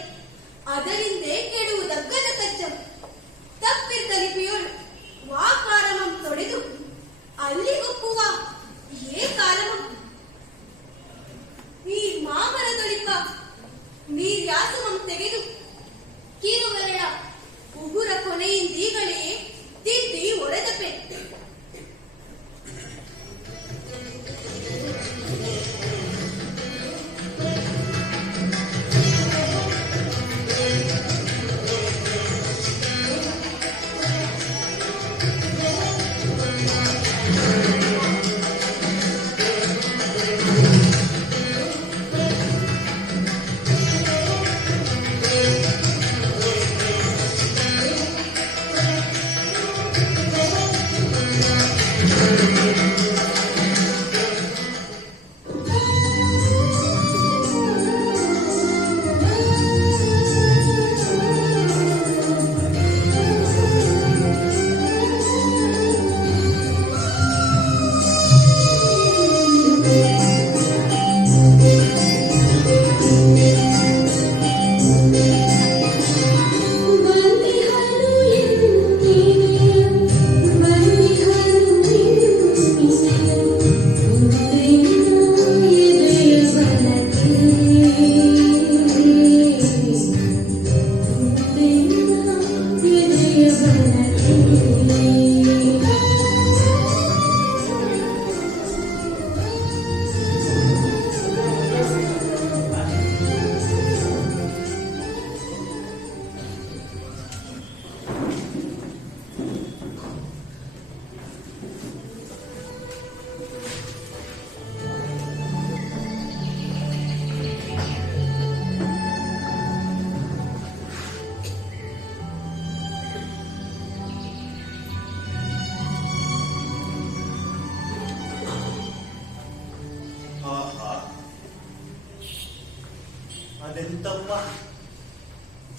ಎಂತಪ್ಪ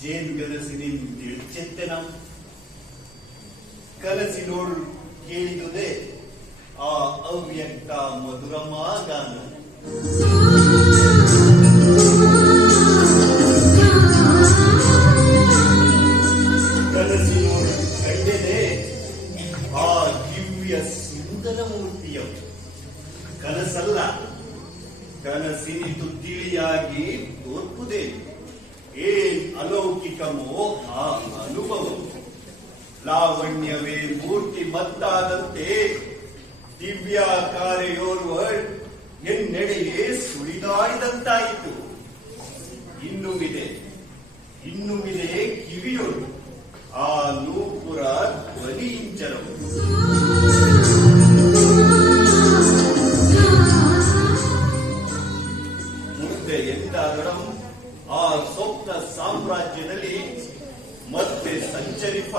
ಜೇನ್ಗನಸಿನಿನ್ ತಿಳ್ಚೆತ್ತೆ ನಮ್ ಕನಸಿನೋಳು ಕೇಳಿದುದೇ ಆ ಅವ್ಯಕ್ತ ಮಧುರಮ ಗಾನ. ಕನಸಿನೋಳು ಕಂಡೆದೆ ಆ ದಿವ್ಯ ಸುಂದರ ಮೂರ್ತಿಯ ಕನಸಲ್ಲ, ಕನಸಿನಿತು ತಿಳಿಯಾಗಿ ತೋರ್ಪುದೇ ಏನ್ ಅಲೌಕಿಕಮೋ ಆ ಅನುಭವ. ಲಾವಣ್ಯವೇ ಮೂರ್ತಿ ಮತ್ತಾದಂತೆ ದಿವ್ಯಾಕಾರೆಯೋರ್ವಳ್ ಎನ್ನೆಡೆಯೇ ಸುಳಿದಾಡಿದಂತಾಯಿತು. ಇನ್ನುಮಿದೆ ಕಿವಿಯೊಳು ಆ ನೂಪುರ ಧ್ವನಿಂಚರವು. ಮುಂದೆ ಎಂದಾದರಂ ಆ ಸ್ವಪ್ನ ಸಾಮ್ರಾಜ್ಯದಲ್ಲಿ ಮತ್ತೆ ಸಂಚರಿಪ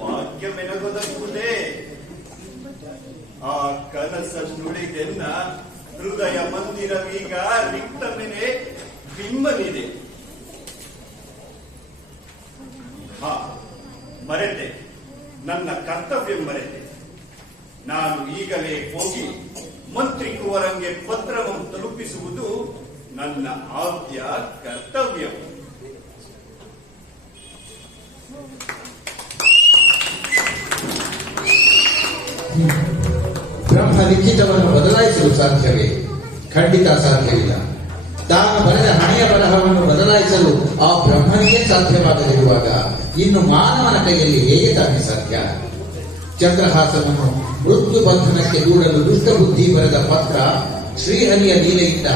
ಭಾಗ್ಯ ಮೆನಗೊದಗುವುದೇ. ಆ ಕನಸನ್ನುಳಿದೆನ್ನ ಹೃದಯ ಮಂದಿರವೀಗ ರಿಕ್ತಮೆನೆ ಬಿಂಬನಿದೆ. ಮರೆತೆ, ನನ್ನ ಕರ್ತವ್ಯ ಮರೆತೆ. ನಾನು ಈಗಲೇ ಹೋಗಿ ಮಂತ್ರಿ ಕುವರಂಗೆ ಪತ್ರವನ್ನು ತಲುಪಿಸುವುದು ನನ್ನ ಆದ್ಯ ಕರ್ತವ್ಯ. ಬ್ರಹ್ಮ ಲಿಖಿತವನ್ನು ಬದಲಾಯಿಸಲು ಸಾಧ್ಯವೇ? ಖಂಡಿತ ಸಾಧ್ಯವಿಲ್ಲ. ತಾನು ಬರೆದ ಹಣೆಯ ಬರಹವನ್ನು ಬದಲಾಯಿಸಲು ಆ ಬ್ರಹ್ಮನಿಗೆ ಸಾಧ್ಯವಾಗದಿರುವಾಗ ಇನ್ನು ಮಾನವನ ಕೈಯಲ್ಲಿ ಹೇಗೆ ತಾನೇ ಸಾಧ್ಯ? ಚಂದ್ರಹಾಸನನ್ನು ಮೃತ್ಯು ಬಂಧನಕ್ಕೆ ದೂಡಲು ದುಷ್ಟಬುದ್ಧಿ ಬರೆದ ಪತ್ರ ಶ್ರೀಹರಿಯ ಲೀಲೆಯಿಂದ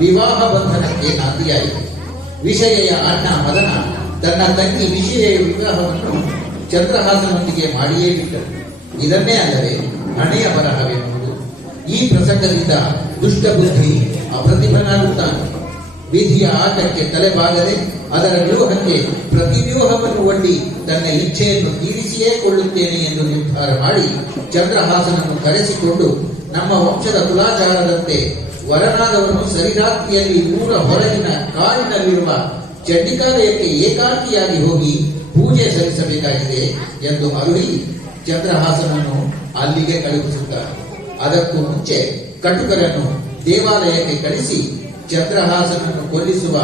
ವಿವಾಹ ಬಂಧನಕ್ಕೆ ನಾಂದಿಯಾಯಿತು. ವಿಷಯೆಯ ಅಣ್ಣ ಮದನ ತನ್ನ ತಂಗಿ ವಿಷಯ ವಿವಾಹವನ್ನು ಚಂದ್ರಹಾಸನೊಂದಿಗೆ ಮಾಡಿಯೇ ಬಿಟ್ಟರು. ಇದನ್ನೇ ಅಲ್ಲದೆ ಹಣೆಯ ಬರಹವೆನ್ನುವುದು. ಈ ಪ್ರಸಂಗದಿಂದ ದುಷ್ಟಬುದ್ಧಿ ಅಪ್ರತಿಭನಾಗುತ್ತಾನೆ. ವಿಧಿಯ ಆಟಕ್ಕೆ ತಲೆಬಾಗದೆ ಅದರ ವ್ಯೂಹಕ್ಕೆ ಪ್ರತಿವ್ಯೂಹವನ್ನು ಒಡ್ಡಿ ತನ್ನ ಇಚ್ಛೆಯನ್ನು ತೀರಿಸಿಯೇ ಕೊಳ್ಳುತ್ತೇನೆ ಎಂದು ನಿರ್ಧಾರ ಮಾಡಿ ಚಂದ್ರಹಾಸನನ್ನು ಕರೆಸಿಕೊಂಡು ನಮ್ಮ ವಂಶದ ಕುಲಾಚಾರದಂತೆ ವರನಾದವನು ಸರಿರಾತ್ರಿಯಲ್ಲಿ ಊರ ಹೊರಗಿನ ಕಾಡಿನಲ್ಲಿರುವ ಚಂಡಿಕಾಲಯಕ್ಕೆ ಏಕಾಂಗಿಯಾಗಿ ಹೋಗಿ ಪೂಜೆ ಸಲ್ಲಿಸಬೇಕಾಗಿದೆ ಎಂದು ಅರುಹಿ ಚಂದ್ರಹಾಸನನ್ನು ಅಲ್ಲಿಗೆ ಕಳುಹಿಸುತ್ತಾರೆ. ಅದಕ್ಕೂ ಮುಂಚೆ ಕಟುಕರನ್ನು ದೇವಾಲಯಕ್ಕೆ ಕಳಿಸಿ ಚಂದ್ರಹಾಸನನ್ನು ಕೊಲ್ಲಿಸುವ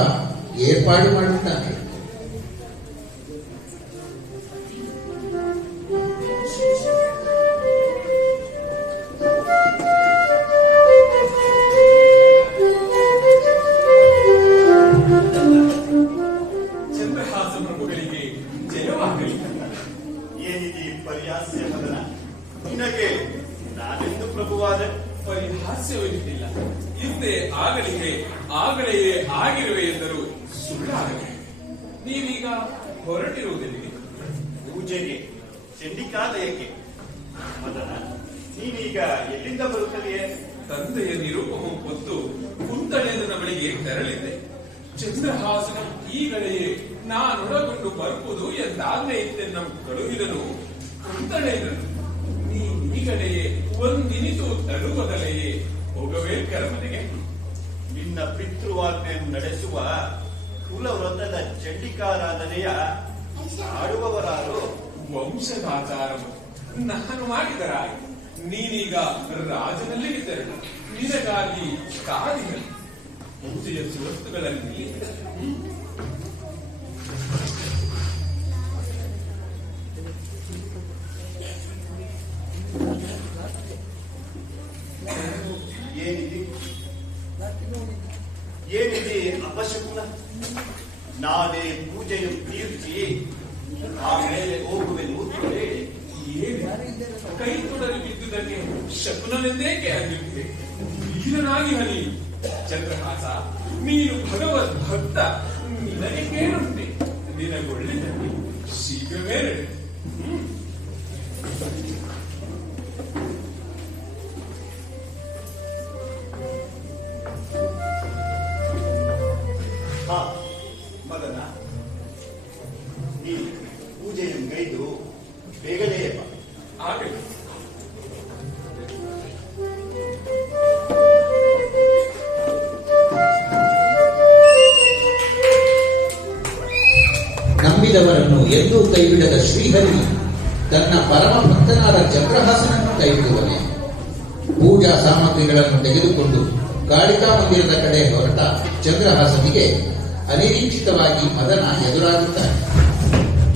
ಏರ್ಪಾಡು ಮಾಡುತ್ತಾನೆ. ಚಂದ್ರಹಾಸನ ಮಗಳಿಗೆ ಜಯವಾಗಲಿ. ಏನಿದೆ ಪರಿಹಾಸ್ಯ ಮದನ? ನಿನಗೆ ನಾನೆಂದು ಪ್ರಭುವಾದ ಪರಿಹಾಸ್ಯವೇನಿಲ್ಲ. ಹಿಂದೆ ಆಗಲೆಯೇ ಆಗಿರುವೆ ಎಂದರು ಸುಳ್ಳಾಗಲಿ. ನೀವೀಗ ಹೊರಟಿರುವುದೆಲ್ಲಿಗೆ? ಪೂಜೆಗೆ, ಚಂಡಿಕಾಲಯಕ್ಕೆ. ಮದನ, ನೀನೀಗ ಎಲ್ಲಿಂದ ಬರುತ್ತದೆಯೇ? ತಂದೆಯ ನಿರೂಪವು ಹೊತ್ತು ಕುಂತಳೆಯನ ಬಳಿಗೆ ತೆರಳಿದ್ದೆ. ಚಂದ್ರಹಾಸನ ಈಗಲೆಯೇ ನಾನೊಳಗೊಂಡು ಬರುವುದು ಎಂದಾಜ್ಞೆ ಇತ್ತೆನ್ನ ಕಳುಹಿದನು. ಕುಂತಳೆಯನು ನೀಗಳೆಯೇ ಒಂದಿನಿತು ತಡುವದಲೆಯೇ ಹೋಗಬೇಕರ ಮನೆಗೆ. ನಿನ್ನ ಪಿತೃವಾಜ್ಞೆಯನ್ನು ನಡೆಸುವ ಕುಲವ್ರತದ ಚಂಡಿಕಾರಾಧನೆಯ ಆಡುವವರಾರು? ವಂಶದಾಚಾರವು ನಾನು ಮಾಡಿದರಾಯಿ. ನೀನೀಗ ರಾಜನಲ್ಲಿಗೆ ತೆರಳು. ನಿನಗಾಗಿ ಕಾದಿಗಳು ಪೂಜೆಯ ಸುವಸ್ತುಗಳಲ್ಲಿ ಏನಿದೆ ಅಪಶಕುನ? ನಾನೇ ಪೂಜೆಯನ್ನು ತೀರ್ಚಿ ಆಮೇಲೆ ಹೋಗುವೆನು. ಕೈ ತೊಡಲು ಬಿದ್ದುದಕ್ಕೆ ಶಕುನನೆಂದೇಕೆ ಆಗಿರುತ್ತದೆ? ವೀರನಾಗಿ ಹನಿ ಚಂದ್ರಹಾಸ, ನೀನು ಭಗವದ್ ಭಕ್ತ. ನಿನಗೆ ಕೇಳುತ್ತೆ, ನಿನಗೊಳ್ಳೆದಲ್ಲಿ ಶೀಘ್ರವೇ ನಡೆ. ಮಗನ, ನೀ ಪೂಜೆಯನ್ನು ಗೈದು ಬೇಗನೆ ಬಾ. ಆಗಲಿ. ತಿಳಿಯದ ಶ್ರೀಹರಿ ತನ್ನ ಪರಮ ಭಕ್ತನಾದ ಚಂದ್ರಹಾಸನನ್ನು ಕೈಬಿಡುವನೆ. ಪೂಜಾ ಸಾಮಗ್ರಿಗಳನ್ನು ತೆಗೆದುಕೊಂಡು ಕಾಳಿಕಾ ಮಂದಿರದ ಕಡೆ ಹೊರಟ ಚಂದ್ರಹಾಸನಿಗೆ ಅನಿರೀಕ್ಷಿತವಾಗಿ ಮದನ ಎದುರಾಗುತ್ತಾನೆ.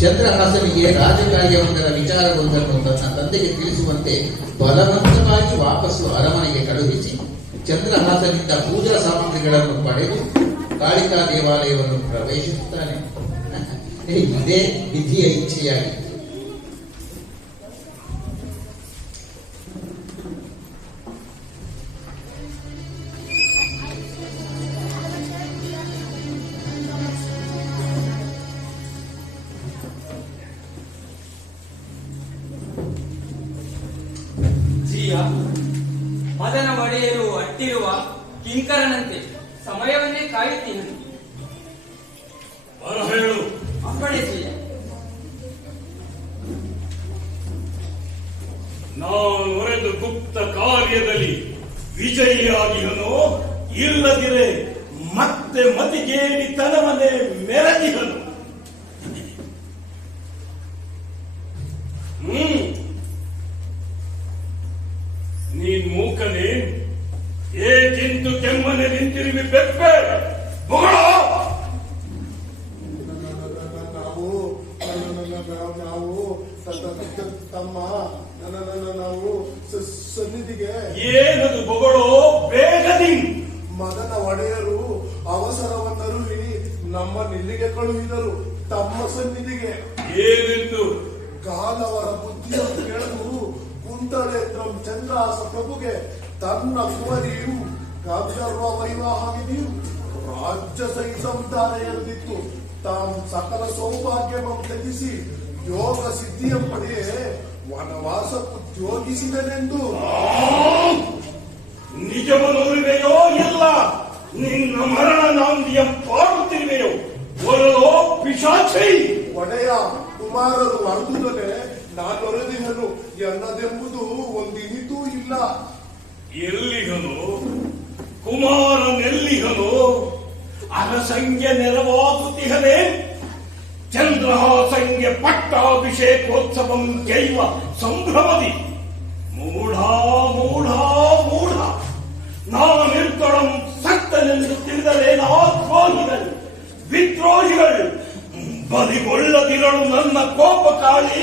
ಚಂದ್ರಹಾಸನಿಗೆ ರಾಜಕಾರ್ಯವೊಂದರ ವಿಚಾರವೊಂದನ್ನು ತನ್ನ ತಂದೆಗೆ ತಿಳಿಸುವಂತೆ ಬಲವಂತವಾಗಿ ವಾಪಸ್ಸು ಅರಮನೆಗೆ ಕಳುಹಿಸಿ ಚಂದ್ರಹಾಸನಿಂದ ಪೂಜಾ ಸಾಮಗ್ರಿಗಳನ್ನು ಪಡೆದು ಕಾಳಿಕಾ ದೇವಾಲಯವನ್ನು ಪ್ರವೇಶಿಸುತ್ತಾನೆ. ಇದೇ ವಿಧಿಯ ಇಚ್ಛೆಯಾಗಿತ್ತು. ಮದನ ಒಡೆಯರು ಅಟ್ಟಿರುವ ಕಿಂಕರನಂತೆ ಸಮಯವನ್ನೇ ಕಾಯುತ್ತೀನಿ. ಹೇಳು. ಅಪ್ಪಣೆ ಜಿಯ. ನಾನು ಒರೆದು ಗುಪ್ತ ಕಾರ್ಯದಲ್ಲಿ ವಿಜಯಿಯಾಗಿಹನೋ ಇಲ್ಲದಿರೆ ಮತ್ತೆ ಮತಿಗೇಡಿತನವನ್ನೇ ಮೆರೆದಿಹನು. ನೀನ್ ಮೂಕನೇ ಏಕಿಂತು ಕೆಮ್ಮನೆ ನಿಂತಿರುವಿ ಬೆಪ್ಪೆ ಬೊಗಳ. ನಾವು ಸನ್ನಿಧಿಗೆ ಏನದು ಬೊಗಳೋ ಬೇಗದಿ. ಮದನ ಒಡೆಯರು ಅವಸರವನ್ನರುಳಿ ನಮ್ಮನ್ನಿಲ್ಲಿಗೆ ಕಳುಹಿದರು ತಮ್ಮ ಸನ್ನಿಧಿಗೆ. ಏನೆಂದು ಕಾಲವರ ಬುದ್ಧಿಯನ್ನು ಕೇಳಲು ಕುಂತಳೇಂದ್ರಂ ಚಂದ್ರಹಾಸ ಪ್ರಭುಗೆ ತನ್ನ ಕುವರಿಯು ಗಂಧರ್ವ ವೈವಾಹವಿದೆಯು ರಾಜ್ಯ ಸಹಿತಂ ಧಾರೆಯಲ್ಲಿತ್ತು. ತಾಂ ಸಕಲ ಸೌಭಾಗ್ಯಮಂ ತ್ಯಜಿಸಿ ಯೋಗ ಸಿದ್ಧಿಯ ಪಡೆಯೇ ವನವಾಸಕ್ಕುದ್ಯೋಗಿಸಿದನೆಂದು. ನಿಜವನ್ನುರಿವೆಯೋ ಇಲ್ಲ ನಿನ್ನ ಮರಣ ನಾಂದಿಯ ಪಾಡುತ್ತಿರುವೆಯೋ ಒರಲೋ ಪಿಶಾಚಿ. ಒಡೆಯ ಕುಮಾರರು ವರದುದನೆ ನಾನೊರೆದಿಹನು ಎನ್ನದೆಂಬುದು ಒಂದಿನಿತೂ ಇಲ್ಲ. ಎಲ್ಲಿಗನು ಕುಮಾರನೆಲ್ಲಿಗನು ಅರಸಂಗೆ ನೆರವಾಗುತ್ತಿಹನೇ. ಚಂದ್ರಹಾಸಂಗೆ ಪಟ್ಟಾಭಿಷೇಕೋತ್ಸವಂ ಜೈವ ಸಂಭ್ರಮದಿ. ಮೂಢ ಮೂಢ ಮೂಢ ನಾನಿರ್ತೊಳಂ ಸತ್ತನೆಂದು ತಿಳಿದರೇನಾ ದ್ರೋಹಿಗಳು ವಿದ್ರೋಹಿಗಳು. ಬಲಿಗೊಳ್ಳದಿರಲು ನನ್ನ ಕೋಪ ಕಾಳಿ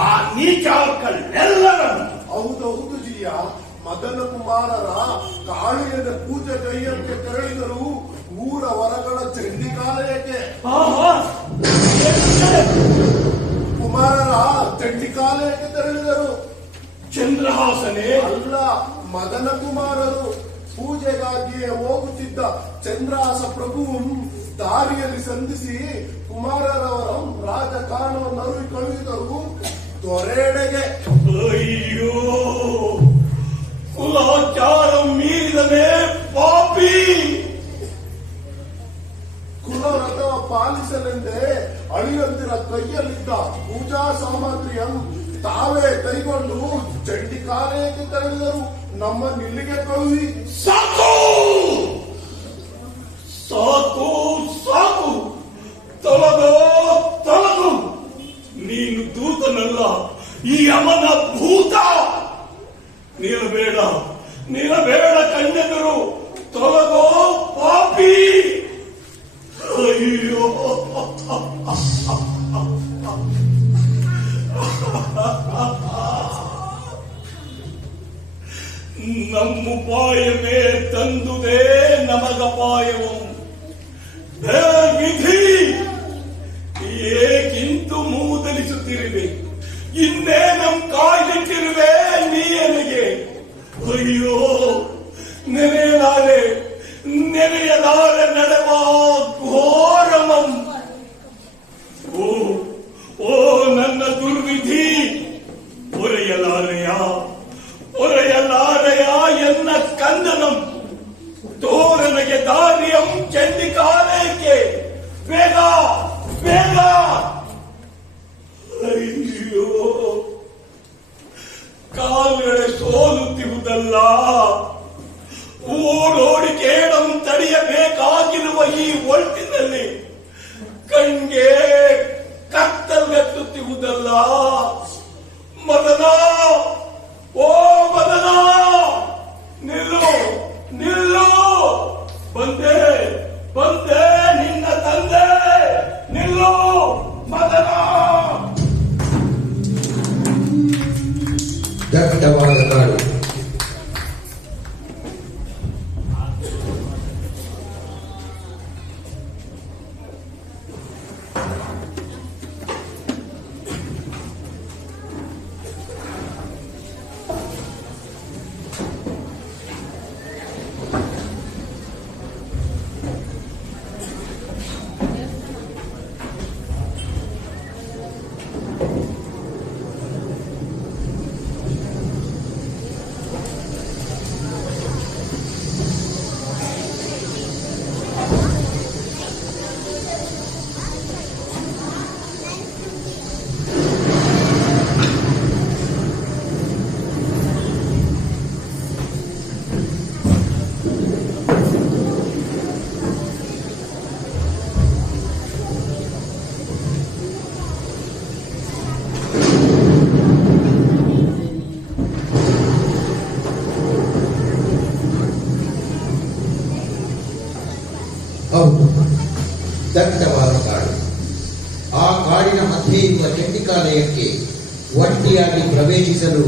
ಆ ನೀಚಾಕಳೆಲ್ಲರನ್ನು. ಹೌದೌದು ಜಿಯ, ಮದನ ಕುಮಾರರ ಕಾಳಿಯದ ಪೂಜೆ ಕೈಯಂತೆ ತೆರಳಿದರು ಊರ ಹೊರಗಳ ಚಂಡಿಕಾಲಯಕ್ಕೆ. ಕುಮಾರರ ಚಂಡಿಕಾಲಯಕ್ಕೆ ತೆರಳಿದರು. ಚಂದ್ರಹಾಸನೇ ಅಲ್ಲ, ಮದನ ಕುಮಾರರು ಪೂಜೆಗಾಗಿಯೇ ಹೋಗುತ್ತಿದ್ದ ಚಂದ್ರಹಾಸ ಪ್ರಭುವು ದಾರಿಯಲ್ಲಿ ಸಂಧಿಸಿ ಕುಮಾರರವರ ರಾಜಕಾರಣವನ್ನು ಅರುಳಿ ಕಳುಹಿದರು ದೊರೆಡೆಗೆ. ಅಯ್ಯೋ ಕುಲಾಚಾರ ಮೀರಿದನೇ ಪಾಪಿ. ಕುಲವ್ರತವ ಪಾಲಿಸಲೆಂದೇ ಅಳಿಯಂದಿರ ಕೈಯಲ್ಲಿದ್ದ ಪೂಜಾ ಸಾಮಗ್ರಿಯನ್ನು ತಾವೇ ಕೈಗೊಂಡು ಚಂಡಿಕಾಲಯಕ್ಕೆ ತೆರಳಿದರು ನಮ್ಮನ್ನಿಲ್ಲಿಗೆ ಕಳುಹಿ. ಸಾಕು ಸಾಕು ಸಾಕು, ತೊಲಗೋ ತೊಲಗು. ನೀನು ದೂತನಲ್ಲ, ಈ ಅಮನ ಭೂತ. ನಿಲ್ಲಬೇಡ ನಿಲ್ಲಬೇಡ ಕಣ್ಣೆದರು, ತೊಲಗೋ ಪಾಪಿ. ಅಯ್ಯೋ நம்முபாயமே தந்துதே நமಗಪಾಯವು. ವಿಧಿ ಏಕಿಂತು ಮೂದಲಿಸುತ್ತಿರುವೆ, ಇನ್ನೇ ನಮ್ ಕಾಯ್ದಿಟ್ಟಿರುವೆ ನೀನಿಗೆ. ಅಯ್ಯೋ ನೆನೆಯಲಾರೆ ನೆನೆಯಲಾರೆ ನಡೆವ ಘೋರಮಂ. ಓ ಓ ನನ್ನ ದುರ್ವಿಧಿ, ಒರೆಯಲಾರೆಯ ಒರೆಯಲಾರೆಯ ಎನ್ನ ಕಂದನಂ. ತೋರನೆಗೆ ದಾರಿಯಂ ಚಂಡಿಕಾಲಯಕ್ಕೆ, ಬೇಗ ಬೇಗ. ಅಯ್ಯೋ ಕಾಲ್ಗಡೆ ಸೋಲುತ್ತಿರುವುದಲ್ಲ, ಓಡೋಡಿ ಕೇಡಂ ತಡೆಯಬೇಕಾಗಿರುವ ಈ ಒಟ್ಟಿನಲ್ಲಿ ಕಣ್ಗೆ ಕತ್ತಲ್ಗತ್ತುತ್ತಿರುವ ಮದನ, ಓ ಮದನ, ನಿಲ್ಲು ನಿಲ್ಲು, ಬಂದೆ ಬಂದೆ ನಿನ್ನ ತಂದೆ, ನಿಲ್ಲು ಮದನ. ದಟ್ಟವಾದ ಕಾಡು. ಹೌದು, ದಟ್ಟವಾದ ಕಾಡು. ಆ ಕಾಡಿನ ಮಧ್ಯೆ ಇರುವ ಚಂಡಿಕಾಲಯಕ್ಕೆ ಒಂಟಿಯಾಗಿ ಪ್ರವೇಶಿಸಲು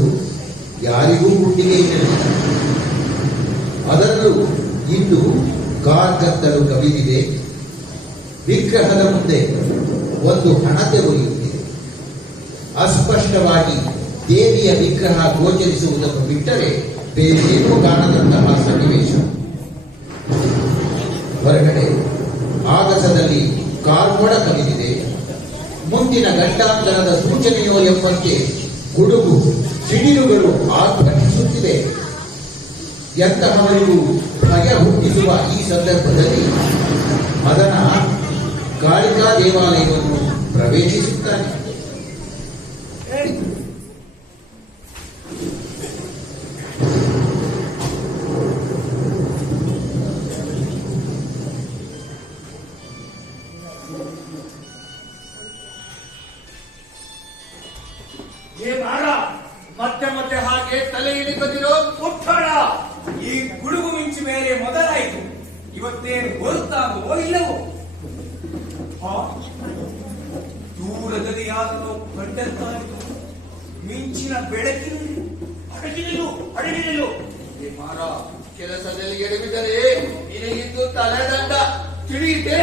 ಯಾರಿಗೂ ಗುಂಡಿಗೆ ಇರಲಿಲ್ಲ. ಅದರಲ್ಲೂ ಇಂದು ಕಾರ್ಗತ್ತಲು ಕವಿದಿದೆ. ವಿಗ್ರಹದ ಮುಂದೆ ಒಂದು ಹಣತೆ ಒಲಿಯುತ್ತಿದೆ. ಅಸ್ಪಷ್ಟವಾಗಿ ದೇವಿಯ ವಿಗ್ರಹ ಗೋಚರಿಸುವುದನ್ನು ಬಿಟ್ಟರೆ ಬೇರೇನೂ ಕಾಣದಂತಹ ಸನ್ನಿವೇಶ. ಹೊರಗಡೆ ಆಗಸದಲ್ಲಿ ಕಾರ್ಮೋಡ ಕವಿದಿದೆ. ಮುಂದಿನ ಗಂಟಾಂತರದ ಸೂಚನೆಯೋ ಎಂಬಂತೆ ಗುಡುಗು ಸಿಡಿಲುಗಳು ಆರ್ಭಟಿಸುತ್ತಿದೆ. ಎಂತಹವರಿಗೂ ಭಯ ಹುಟ್ಟಿಸುವ ಈ ಸಂದರ್ಭದಲ್ಲಿ ಮದನ ಕಾಳಿಕಾ ದೇವಾಲಯವನ್ನು ಪ್ರವೇಶಿಸುತ್ತಾನೆ. ಮತ್ತೆ ಮತ್ತೆ ಹಾಗೆ ತಲೆ ಇಳಿಕದಿರೋ ಮುಟ್ಟಾಳ. ಈ ಗುಡುಗು ಮಿಂಚು ಮೇಲೆ ಮೊದಲಾಯಿತು, ಇವತ್ತೇನು ಬರುತ್ತಾಗೋ ಇಲ್ಲವೋ? ದೂರದಲ್ಲಿ ಯಾರನ್ನು ಕಂಡಂತಾಯಿತು. ಮಿಂಚಿನ ಬೆಳಕಿನಲ್ಲಿ ಅಡಗಿನಿಲು. ಮಾರ, ಕೆಲಸದಲ್ಲಿ ಎಡವಿದರೆ ನಿನಗಿದ್ದು ತಲೆದಂಡ ತಿಳಿಯುತ್ತೆ.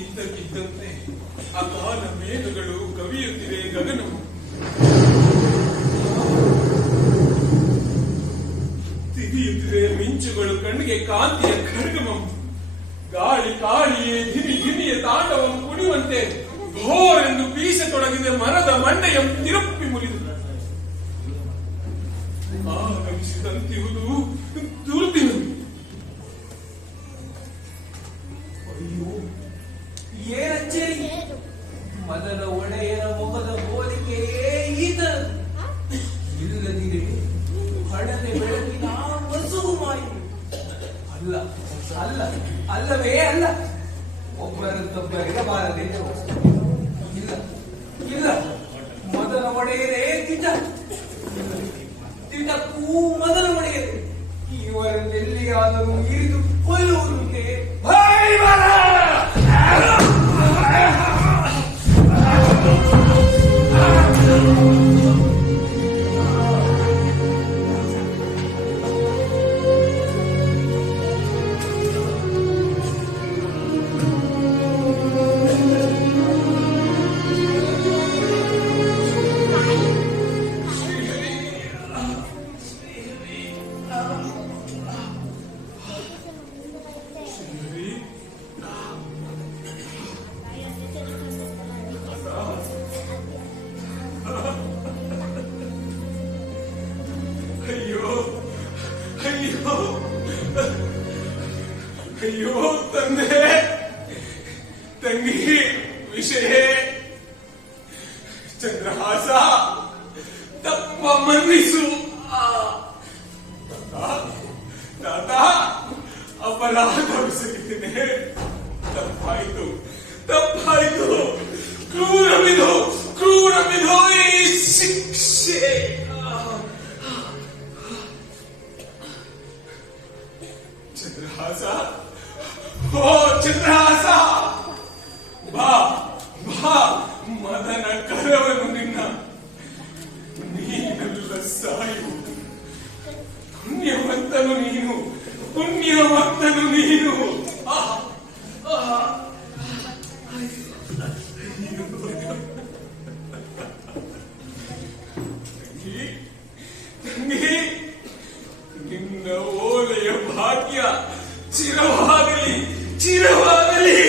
ಇದ್ದಕ್ಕಿದ್ದಂತೆ ಅಕಾಲ ಮೇಘಗಳು ಕವಿಯುತ್ತಿವೆ ಗಗನವು. ತಿವಿಯುತ್ತಿವೆ ಮಿಂಚುಗಳು ಕಣ್ಣಿಗೆ ಕಾಂತಿಯ ಖಡ್ಗಮಂ. ಗಾಳಿ ಕಾಳಿಯೇ ಧಿಮಿ ಧಿಮಿಯ ತಾಂಡವಂ ಕುಣಿಯುವಂತೆ ಘೋರೆಂದು ಬೀಸತೊಡಗಿದೆ ಮರದ ಮಂಡೆಯ ತಿರುಪ್ಪಿ ಮುರಿದು. ಆಗಮಿಸಿದಂತಿರುವುದು ದುರ್ದಿನ. ಏನಚ್ಚರಿ, ಮದನ ಒಡೆಯರ ಮುಖದ ಹೋಲಿಕೆಯೇ ಈತ. ಇಲ್ಲದಿರೆ ಹಣತೆ ಬೆಳಕಿನ ವಸುವು ಮಾಯಿ. ಅಲ್ಲ ಅಲ್ಲ ಅಲ್ಲವೇ ಅಲ್ಲ. ಒಬ್ಬರದ್ದೊಬ್ಬರಿರಬಾರದೆ. ಇಲ್ಲ ಇಲ್ಲ, ಮದನ ಒಡೆಯರೇ ದಿಟ. ದಿಟಕ್ಕೂ ಮದನ ಒಡೆಯರೇ. ಇವರನ್ನೆಲ್ಲಿಯಾದರೂ ಇರಿದು ಕೊಲ್ಲುವುದಕ್ಕೆ ಅಯ್ಯೋ ತಂದೆ, ತಂಗಿ, ವಿಷಯ ಚಂದ್ರಹಾಸ ತಪ್ಪ ಮನ್ನಿಸು. ತಾತ ಅಪರಾಧವಿಸಿದ್ದೇನೆ. ತಪ್ಪಾಯ್ತು ತಪ್ಪಾಯ್ತು. ಕ್ರೂರವಿಧೋ ಈ ಶಿಕ್ಷೆ. ಚಂದ್ರಹಾಸ, ಓ ಚಂದ್ರಹಾಸ, ಬಾ ಬಾ, ಮದನ ಕರವನು ನಿನ್ನ. ನೀನೆಲ್ಲ ಸಾಯು. ಪುಣ್ಯವಂತನು ನೀನು, ಪುಣ್ಯವಂತನು ನೀನು. ತಂಗಿ, ನಿನ್ನ ಓಲೆಯ ಭಾಗ್ಯ ಚಿರವಾಗಲಿ, ಚಿರವಾಗಲಿ.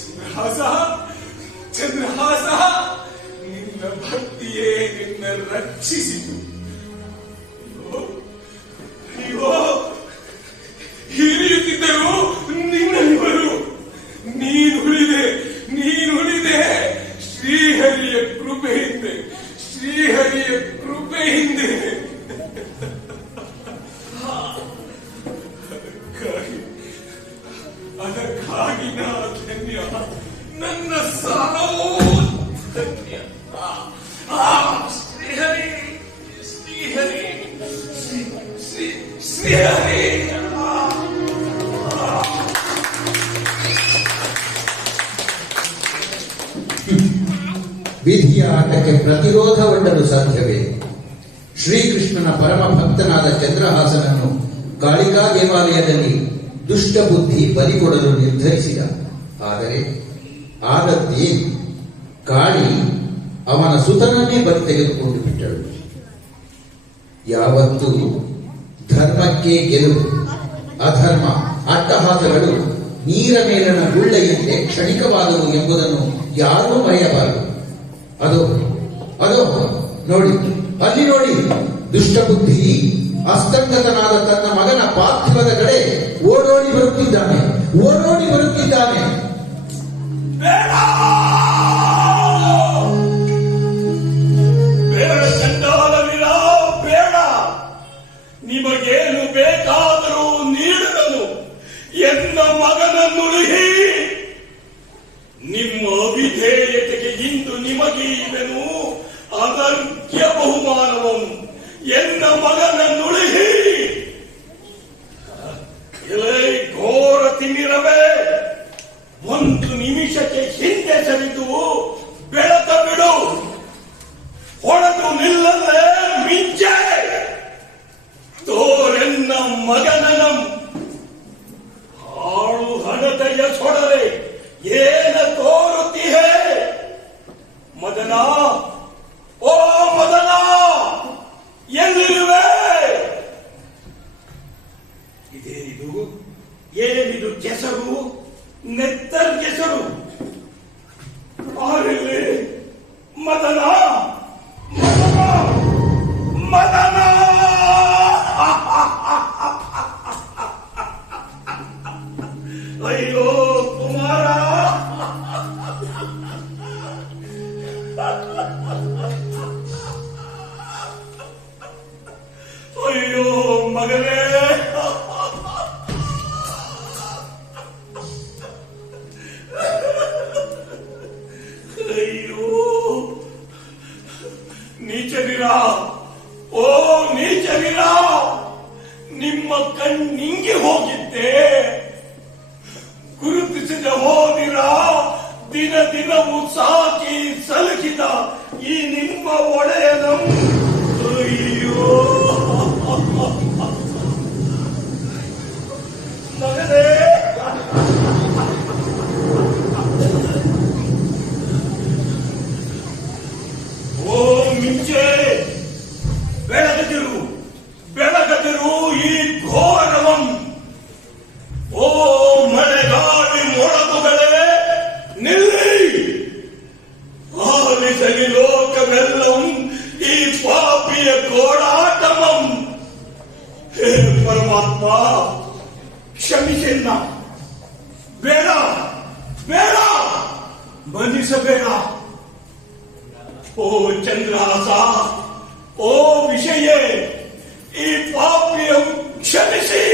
ಚಂದ್ರಹಾಸ, ಚಂದ್ರಹಾಸ, ನಿನ್ನ ಭಕ್ತಿಯೇ ನಿನ್ನ ರಕ್ಷಿಸಿತು. ಅಯ್ಯೋ, ಹಿರಿಯುತ್ತಿದ್ದರು ನಿನ್ನವರು. ನೀನುಳಿದೆ, ನೀನುಳಿದೆ. ಶ್ರೀಹರಿಯ ಕೃಪೆಯಿಂದ, ಶ್ರೀಹರಿಯ ಕೃಪೆಯಿಂದ. ಅದಕ್ಕಾಗಿ ನಾ ಧನ್ಯ, ನನ್ನ ಸಾವು ಧನ್ಯ. ಶ್ರೀಹರಿ, ಶ್ರೀಹರಿ, ಶ್ರೀಹರಿ. ವಿಧಿಯ ಆಟಕ್ಕೆ ಪ್ರತಿರೋಧವೊಡ್ಡಲು ಸಾಧ್ಯವೇ? ಶ್ರೀಕೃಷ್ಣನ ಪರಮ ಭಕ್ತನಾದ ಚಂದ್ರಹಾಸನನ್ನು ಕಾಳಿಕಾ ದೇವಾಲಯದಲ್ಲಿ ದುಷ್ಟ ಬುದ್ಧಿ ಬಲಿಕೊಡಲು ನಿರ್ಧರಿಸಿದ. ಆದರೆ ಆದದ್ದೇನು? ಕಾಳಿ ಅವನ ಸುತನನ್ನೇ ಬಲಿ ತೆಗೆದುಕೊಂಡು ಬಿಟ್ಟಳು. ಯಾವತ್ತೂ ಧರ್ಮಕ್ಕೆ ಗೆಲುವು, ಅಧರ್ಮ ಅಟ್ಟಹಾಸಗಳು ನೀರ ಮೇಲನ ಗುಳ್ಳೆಯಂತೆ ಕ್ಷಣಿಕವಾದವು ಎಂಬುದನ್ನು ಯಾರೂ ಮರೆಯಬಾರದು. ಅದು ಅದು ನೋಡಿ, ಅಲ್ಲಿ ನೋಡಿ, ದುಷ್ಟಬುದ್ಧಿ ಅಸ್ತಂಗತನಾದ ತನ್ನ ಮಗನ ಪಾರ್ಥಿವದ ಕಡೆ ಓಡೋಡಿ ಬರುತ್ತಿದ್ದಾನೆ, ಓಡೋಡಿ ಬರುತ್ತಿದ್ದಾನೆ. ಬೇಡ ಚಂಡಾಲವೀರ, ಬೇಡ. ನಿಮಗೇನು ಬೇಕಾದರೂ ನೀಡುವನು. ಎನ್ನ ಮಗನನ್ನುಳಿಹಿ. ನಿಮ್ಮ ವಿಧೇಯತೆಗೆ ಇಂದು ನಿಮಗೀವೆನು ಅನರ್ಘ್ಯ ಬಹುಮಾನವನ್ನು. ಎನ್ನ ಮಗನನ್ನುಳಿಹಿ. ಎಲೆ ಘೋರ ತಿಮಿರವೇ, ಒಂದು ನಿಮಿಷಕ್ಕೆ ಹಿಂದೆ ಸರಿದು ಬೆಳಕ ಬಿಡು. ಹೊಡೆದು ನಿಲ್ಲದೆ ಮಿಂಚೆ ತೋರೆನ್ನ ಮಗನನಂ. ಆಳು ಹಣತೆಯ ಸೊಡರೆ ಏನ ತೋರುತ್ತಿಹೆ ಮದನ, ಓ ಮದನ, ಎಲ್ಲಿರುವೆ? ಇದೇನಿದು? ಏನಿದು ಕೆಸರು? ನೆತ್ತರ್ ಕೆಸರು. ಆರಿಲ್ಲಿ ಮದನ, ಮದನ, ಮದನ. ಅಯ್ಯೋ ಕುಮಾರ, ಅಯ್ಯೋ ಮಗನೇ, ಅಯ್ಯೋ ನೀಚವೀರ, ಓ ನೀಚವೀರ, ನಿಮ್ಮ ಕಣ್ಣಿಂಗಿ ಹೋಗಿದ್ದೆ. ಗುರುತಿಸಿದ ಹೋದಿರ ದಿನ ದಿನವೂ ಸಾಕಿ ಸಲುಕಿದ ಈ ನಿಮ್ಮ ಒಡೆಯನಂ. ಅಯ್ಯೋ ಮಗನೇ, ಓ ಮಿಂಚೆ, ಬೆಳಗದಿರು, ಬೆಳಗದಿರು ಈ ಘೋರವಂ. ಓ ಮಳೆಗಾಳಿ ಮೊಳಗುಗಳೇ, ನಿಲ್ಲಿ. ಆಲಿಸಲಿ ಲೋಕವೆಲ್ಲಂ ಈ ಪಾಪಿಯ ಗೋಳಾಟಮಂ. ಹೇ ಪರಮಾತ್ಮ, ಕ್ಷಮಿಸೆನ್ನ. ಬೇಡ ಬೇಡ, ಬಂಧಿಸಬೇಡ. ಓ ಚಂದ್ರಹಾಸ, ಓ ವಿಷಯ, ಈ ಪಾಪಿಯ ಕ್ಷಮಿಸಿ.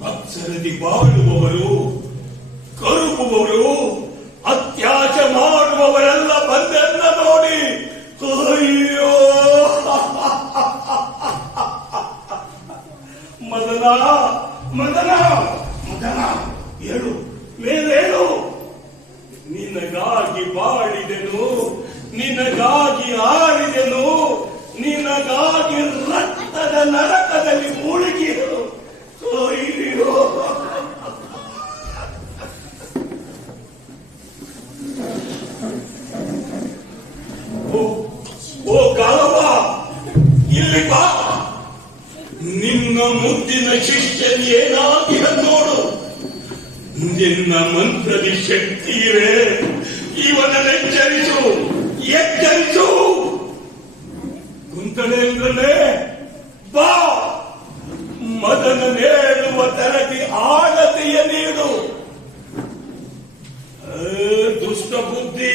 ಮತ್ಸರದಿ ಬಾಳುವವರು, ಕರುಬುವವರು, ಅತ್ಯಾಚ ಮಾಡುವವರೆಲ್ಲ ಬಂದೆಲ್ಲ ನೋಡಿ ಅಯ್ಯೋ ಮದನ ಮದನ ಮದನ ಹೇಳು, ಮೇಲೇಳು. ನಿನಗಾಗಿ ಬಾಳಿದೆನು, ನಿನಗಾಗಿ ಆಡಿದೆನು, ನಿನಗಾಗಿ ರಕ್ತದ ನರಕದಲ್ಲಿ ಮುಳುಗಿರು. ಅಯ್ಯೋ ಓ ಗಾಲವ, ಇಲ್ಲಿ ಬಾ. ನಿನ್ನ ಮುದ್ದಿನ ಶಿಷ್ಯನ್ ಏನಾಗಿರ ನೋಡು. ನಿನ್ನ ಮಂತ್ರದಿ ಶಕ್ತಿ ಇವೆ. ಇವನನ್ನು ಎಚ್ಚರಿಸು, ಎಚ್ಚರಿಸು. ಕುಂತಳೇಂದ್ರನೇ ಬಾ. ಮದನ ನೇಳುವ ತರದಿ ಆಳತೆಯ ನೀಡು. ದುಷ್ಟ ಬುದ್ಧಿ,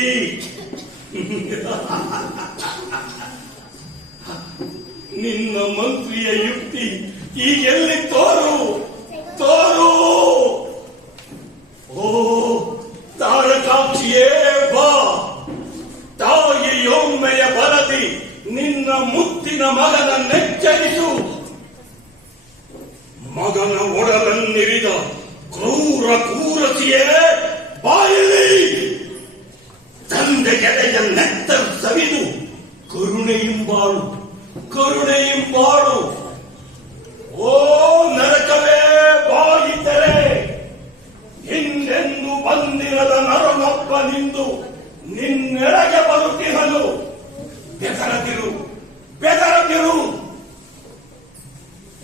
ನಿನ್ನ ಮಂತ್ರಿಯ ಯುಕ್ತಿ ಈಗೆಲ್ಲಿ ತೋರು, ತೋರು. ಓ ತಾರಕಾಕ್ಷಿಯೇ ಬಾ. ತಾಯಿಯೊಮ್ಮೆಯ ಬರದಿ ನಿನ್ನ ಮುತ್ತಿನ ಮಗನನ್ನೆಚ್ಚರಿಸು. ಮಗನ ಒಡಲನ್ನಿರಿದ ಕ್ರೂರ ಕೂರತಿಯೇ ಬಾಯಲಿ. ತಂದೆ ಗೆಳೆಯ ನೆತ್ತ ಸವಿದು ಕರುಣೆಯಿಂಬಾಳು, ಕರುಣೆಯಿಂಬಾಳು. ಓ ನರಕವೇ ಬಾಯಿತರೆ, ಹಿಂದೆಂದು ಬಂದಿರದ ನರನೊಬ್ಬ ನಿಂದು ನಿನ್ನೆಡೆಗೆ ಬರುತ್ತಿರಲು ಬೆದರದಿರು, ಬೆದರದಿರು.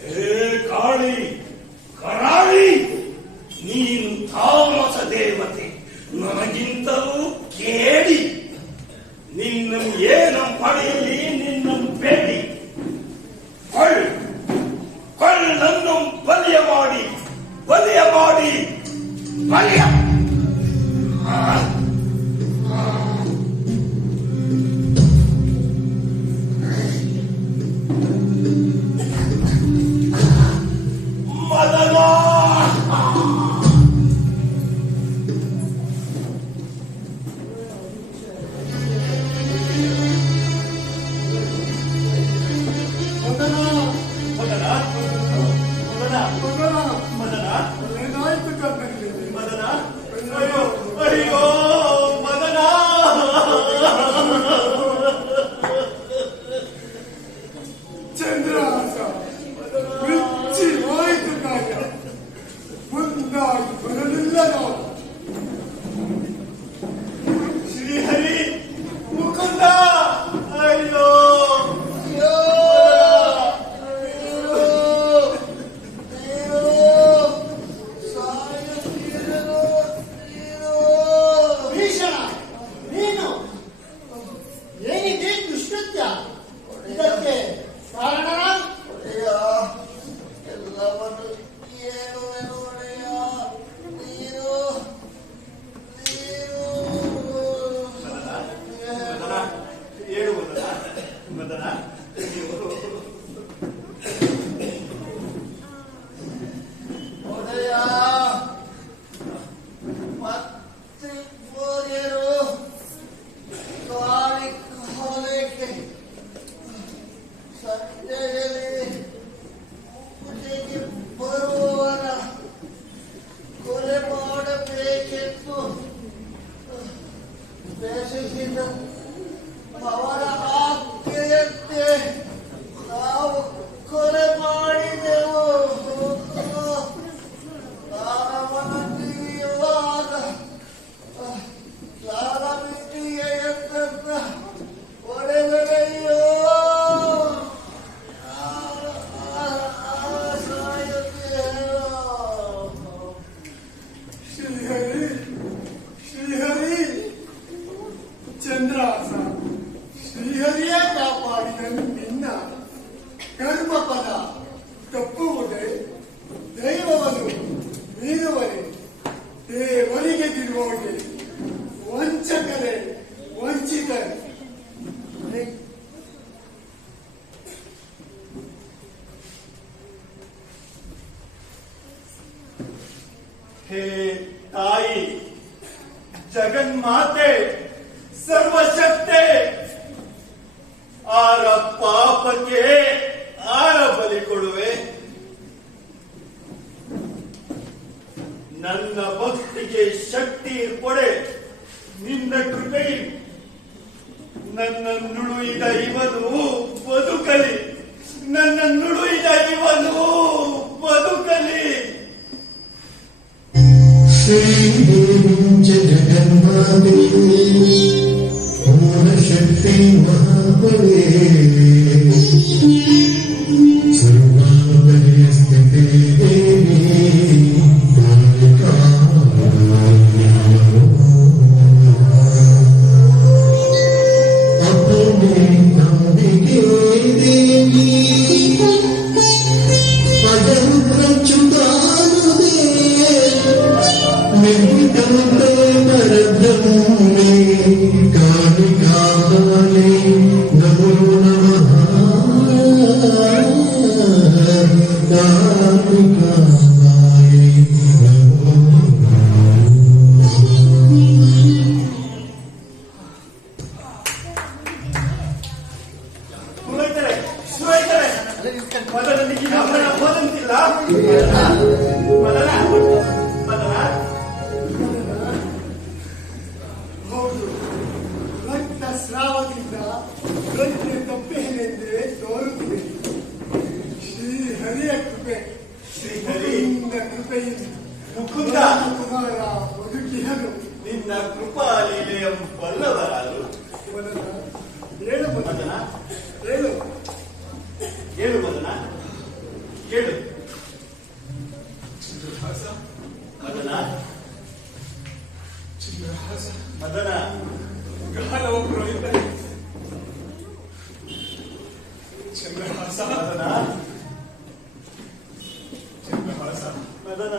ಏ ಕಾಳಿ, ಕರಾಳಿ, ನೀನು ತಾಮಸ ದೇವತೆ, ನನಗಿಂತಲೂ ಕೇಳಿ. ನಿನ್ನನ್ನು ಏನಂ ಪಡೆಯಲಿ, ನಿನ್ನನ್ನು ಬೇಡಿ. ನನ್ನು ಬಲಿಯ ಮಾಡಿ, ಬಲಿಯ ಮಾಡಿ, ಬಲಿಯ. ಮದನ ಚಂದ್ರಹಾಸ ಮೆಚ್ಚಿ ಹೋಯಿತು ಕಾರ್ಯ. ಮುಂದಾಗಿ ಬರಲಿಲ್ಲ ನಾವು. ಶ್ರೀಹರಿ ಮುಕುಂದ, ಅಯ್ಯೋ ಭೀಷಣ, ನೀನು ಏನಿದೆ ದುಷ್ಕೃತ್ಯ? ಇದಕ್ಕೆ ಕಾರಣ ಎಲ್ಲವನ್ನು ಏನು ಒಡೆಯ. ನೀನು ಒಡೆಯ ಮತ್ತೆ ಬೋರೆರು ಕಾಳಿ ಹೊಲಕ್ಕೆ ಸಂಜೆಯಲ್ಲಿ ಪೂಜೆಗೆ ಬರುವವರ ಕೊಲೆ ಮಾಡಬೇಕೆಂದು ದೇಶಿಸಿದ ಅವರ ಆಜ್ಞೆಯಂತೆ ನಾವು ಕೊಲೆ ಮಾಡಿದೆವು. ದಾನವನ್ನಿಯುವಾಗ ದಾನವಿಟ್ಟಿಯಂತ ಒಡೆದೆಯೋ. ಶ್ರೀಹರಿ, ಶ್ರೀಹರಿ. ಚಂದ್ರ ಹೋಗಿ ವಂಚಕರೇ ವಂಚಿತರು. ಹೇ ತಾಯಿ, ಜಗನ್ಮಾತೆ, ಸರ್ವಶಕ್ತೆ, ಆರ ಪಾಪಕ್ಕೆ ಆರ ಬಲಿ ಕೊಡುವೆ. ನನ್ನ ಭಕ್ತಿಗೆ ಶಕ್ತಿ ಕೊಡೆ. ನಿನ್ನ ಕೃಪೆയിൽ ನನ್ನ ನುಡಿದ ಇವನು ಬದುಕಲಿ. ನನ್ನ ನುಡಿದ ಇವನು ಬದುಕಲಿ. ಜಗನ್ಮಾತೆ ಶಕ್ತಿ ಮಹಾಬಲೇ ಸರ್ವಾಂತರ್ಯ ಸ್ಥಿತಿ ದೇವಿ अपने नाविके देवी पदम प्रचुदानुदे निर्विकल्पे परब्रह्मे कालिकाले नमो नमः कालिकाले नमो ಸುರೈತರೆ, ಮದನಿಗೆ ಗಮನ ಹೋದಂತಿಲ್ಲ. ಮದನ ಹೌದು, ರಕ್ತ ಸ್ರಾವದಿಂದ ಪ್ರಜ್ಞೆ ತಪ್ಪೇನೆಂದ್ರೆ ತೋರುತ್ತಿದೆ. ಶ್ರೀಹರಿಯ ಕೃಪೆ, ಶ್ರೀಹರಿಯಿಂದ ಕೃಪೆಯಿಂದ ಮುಕುಂದ ಕುಮಾರ ಬದುಕಿಹನು. ನಿನ್ನ ಕೃಪಾಲೀಲೆಯ ಬಲ್ಲವರಾರು. ಮದನ ಹೇಳು ಮದನ, ಹೇಳು ಹೇಳು ಮದನ, ಹೇಳು. ಮದನ ಮದನ ಚಂದ್ರಹಾಸ ಮದನ ಮದನ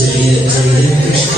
जय जय कृष्ण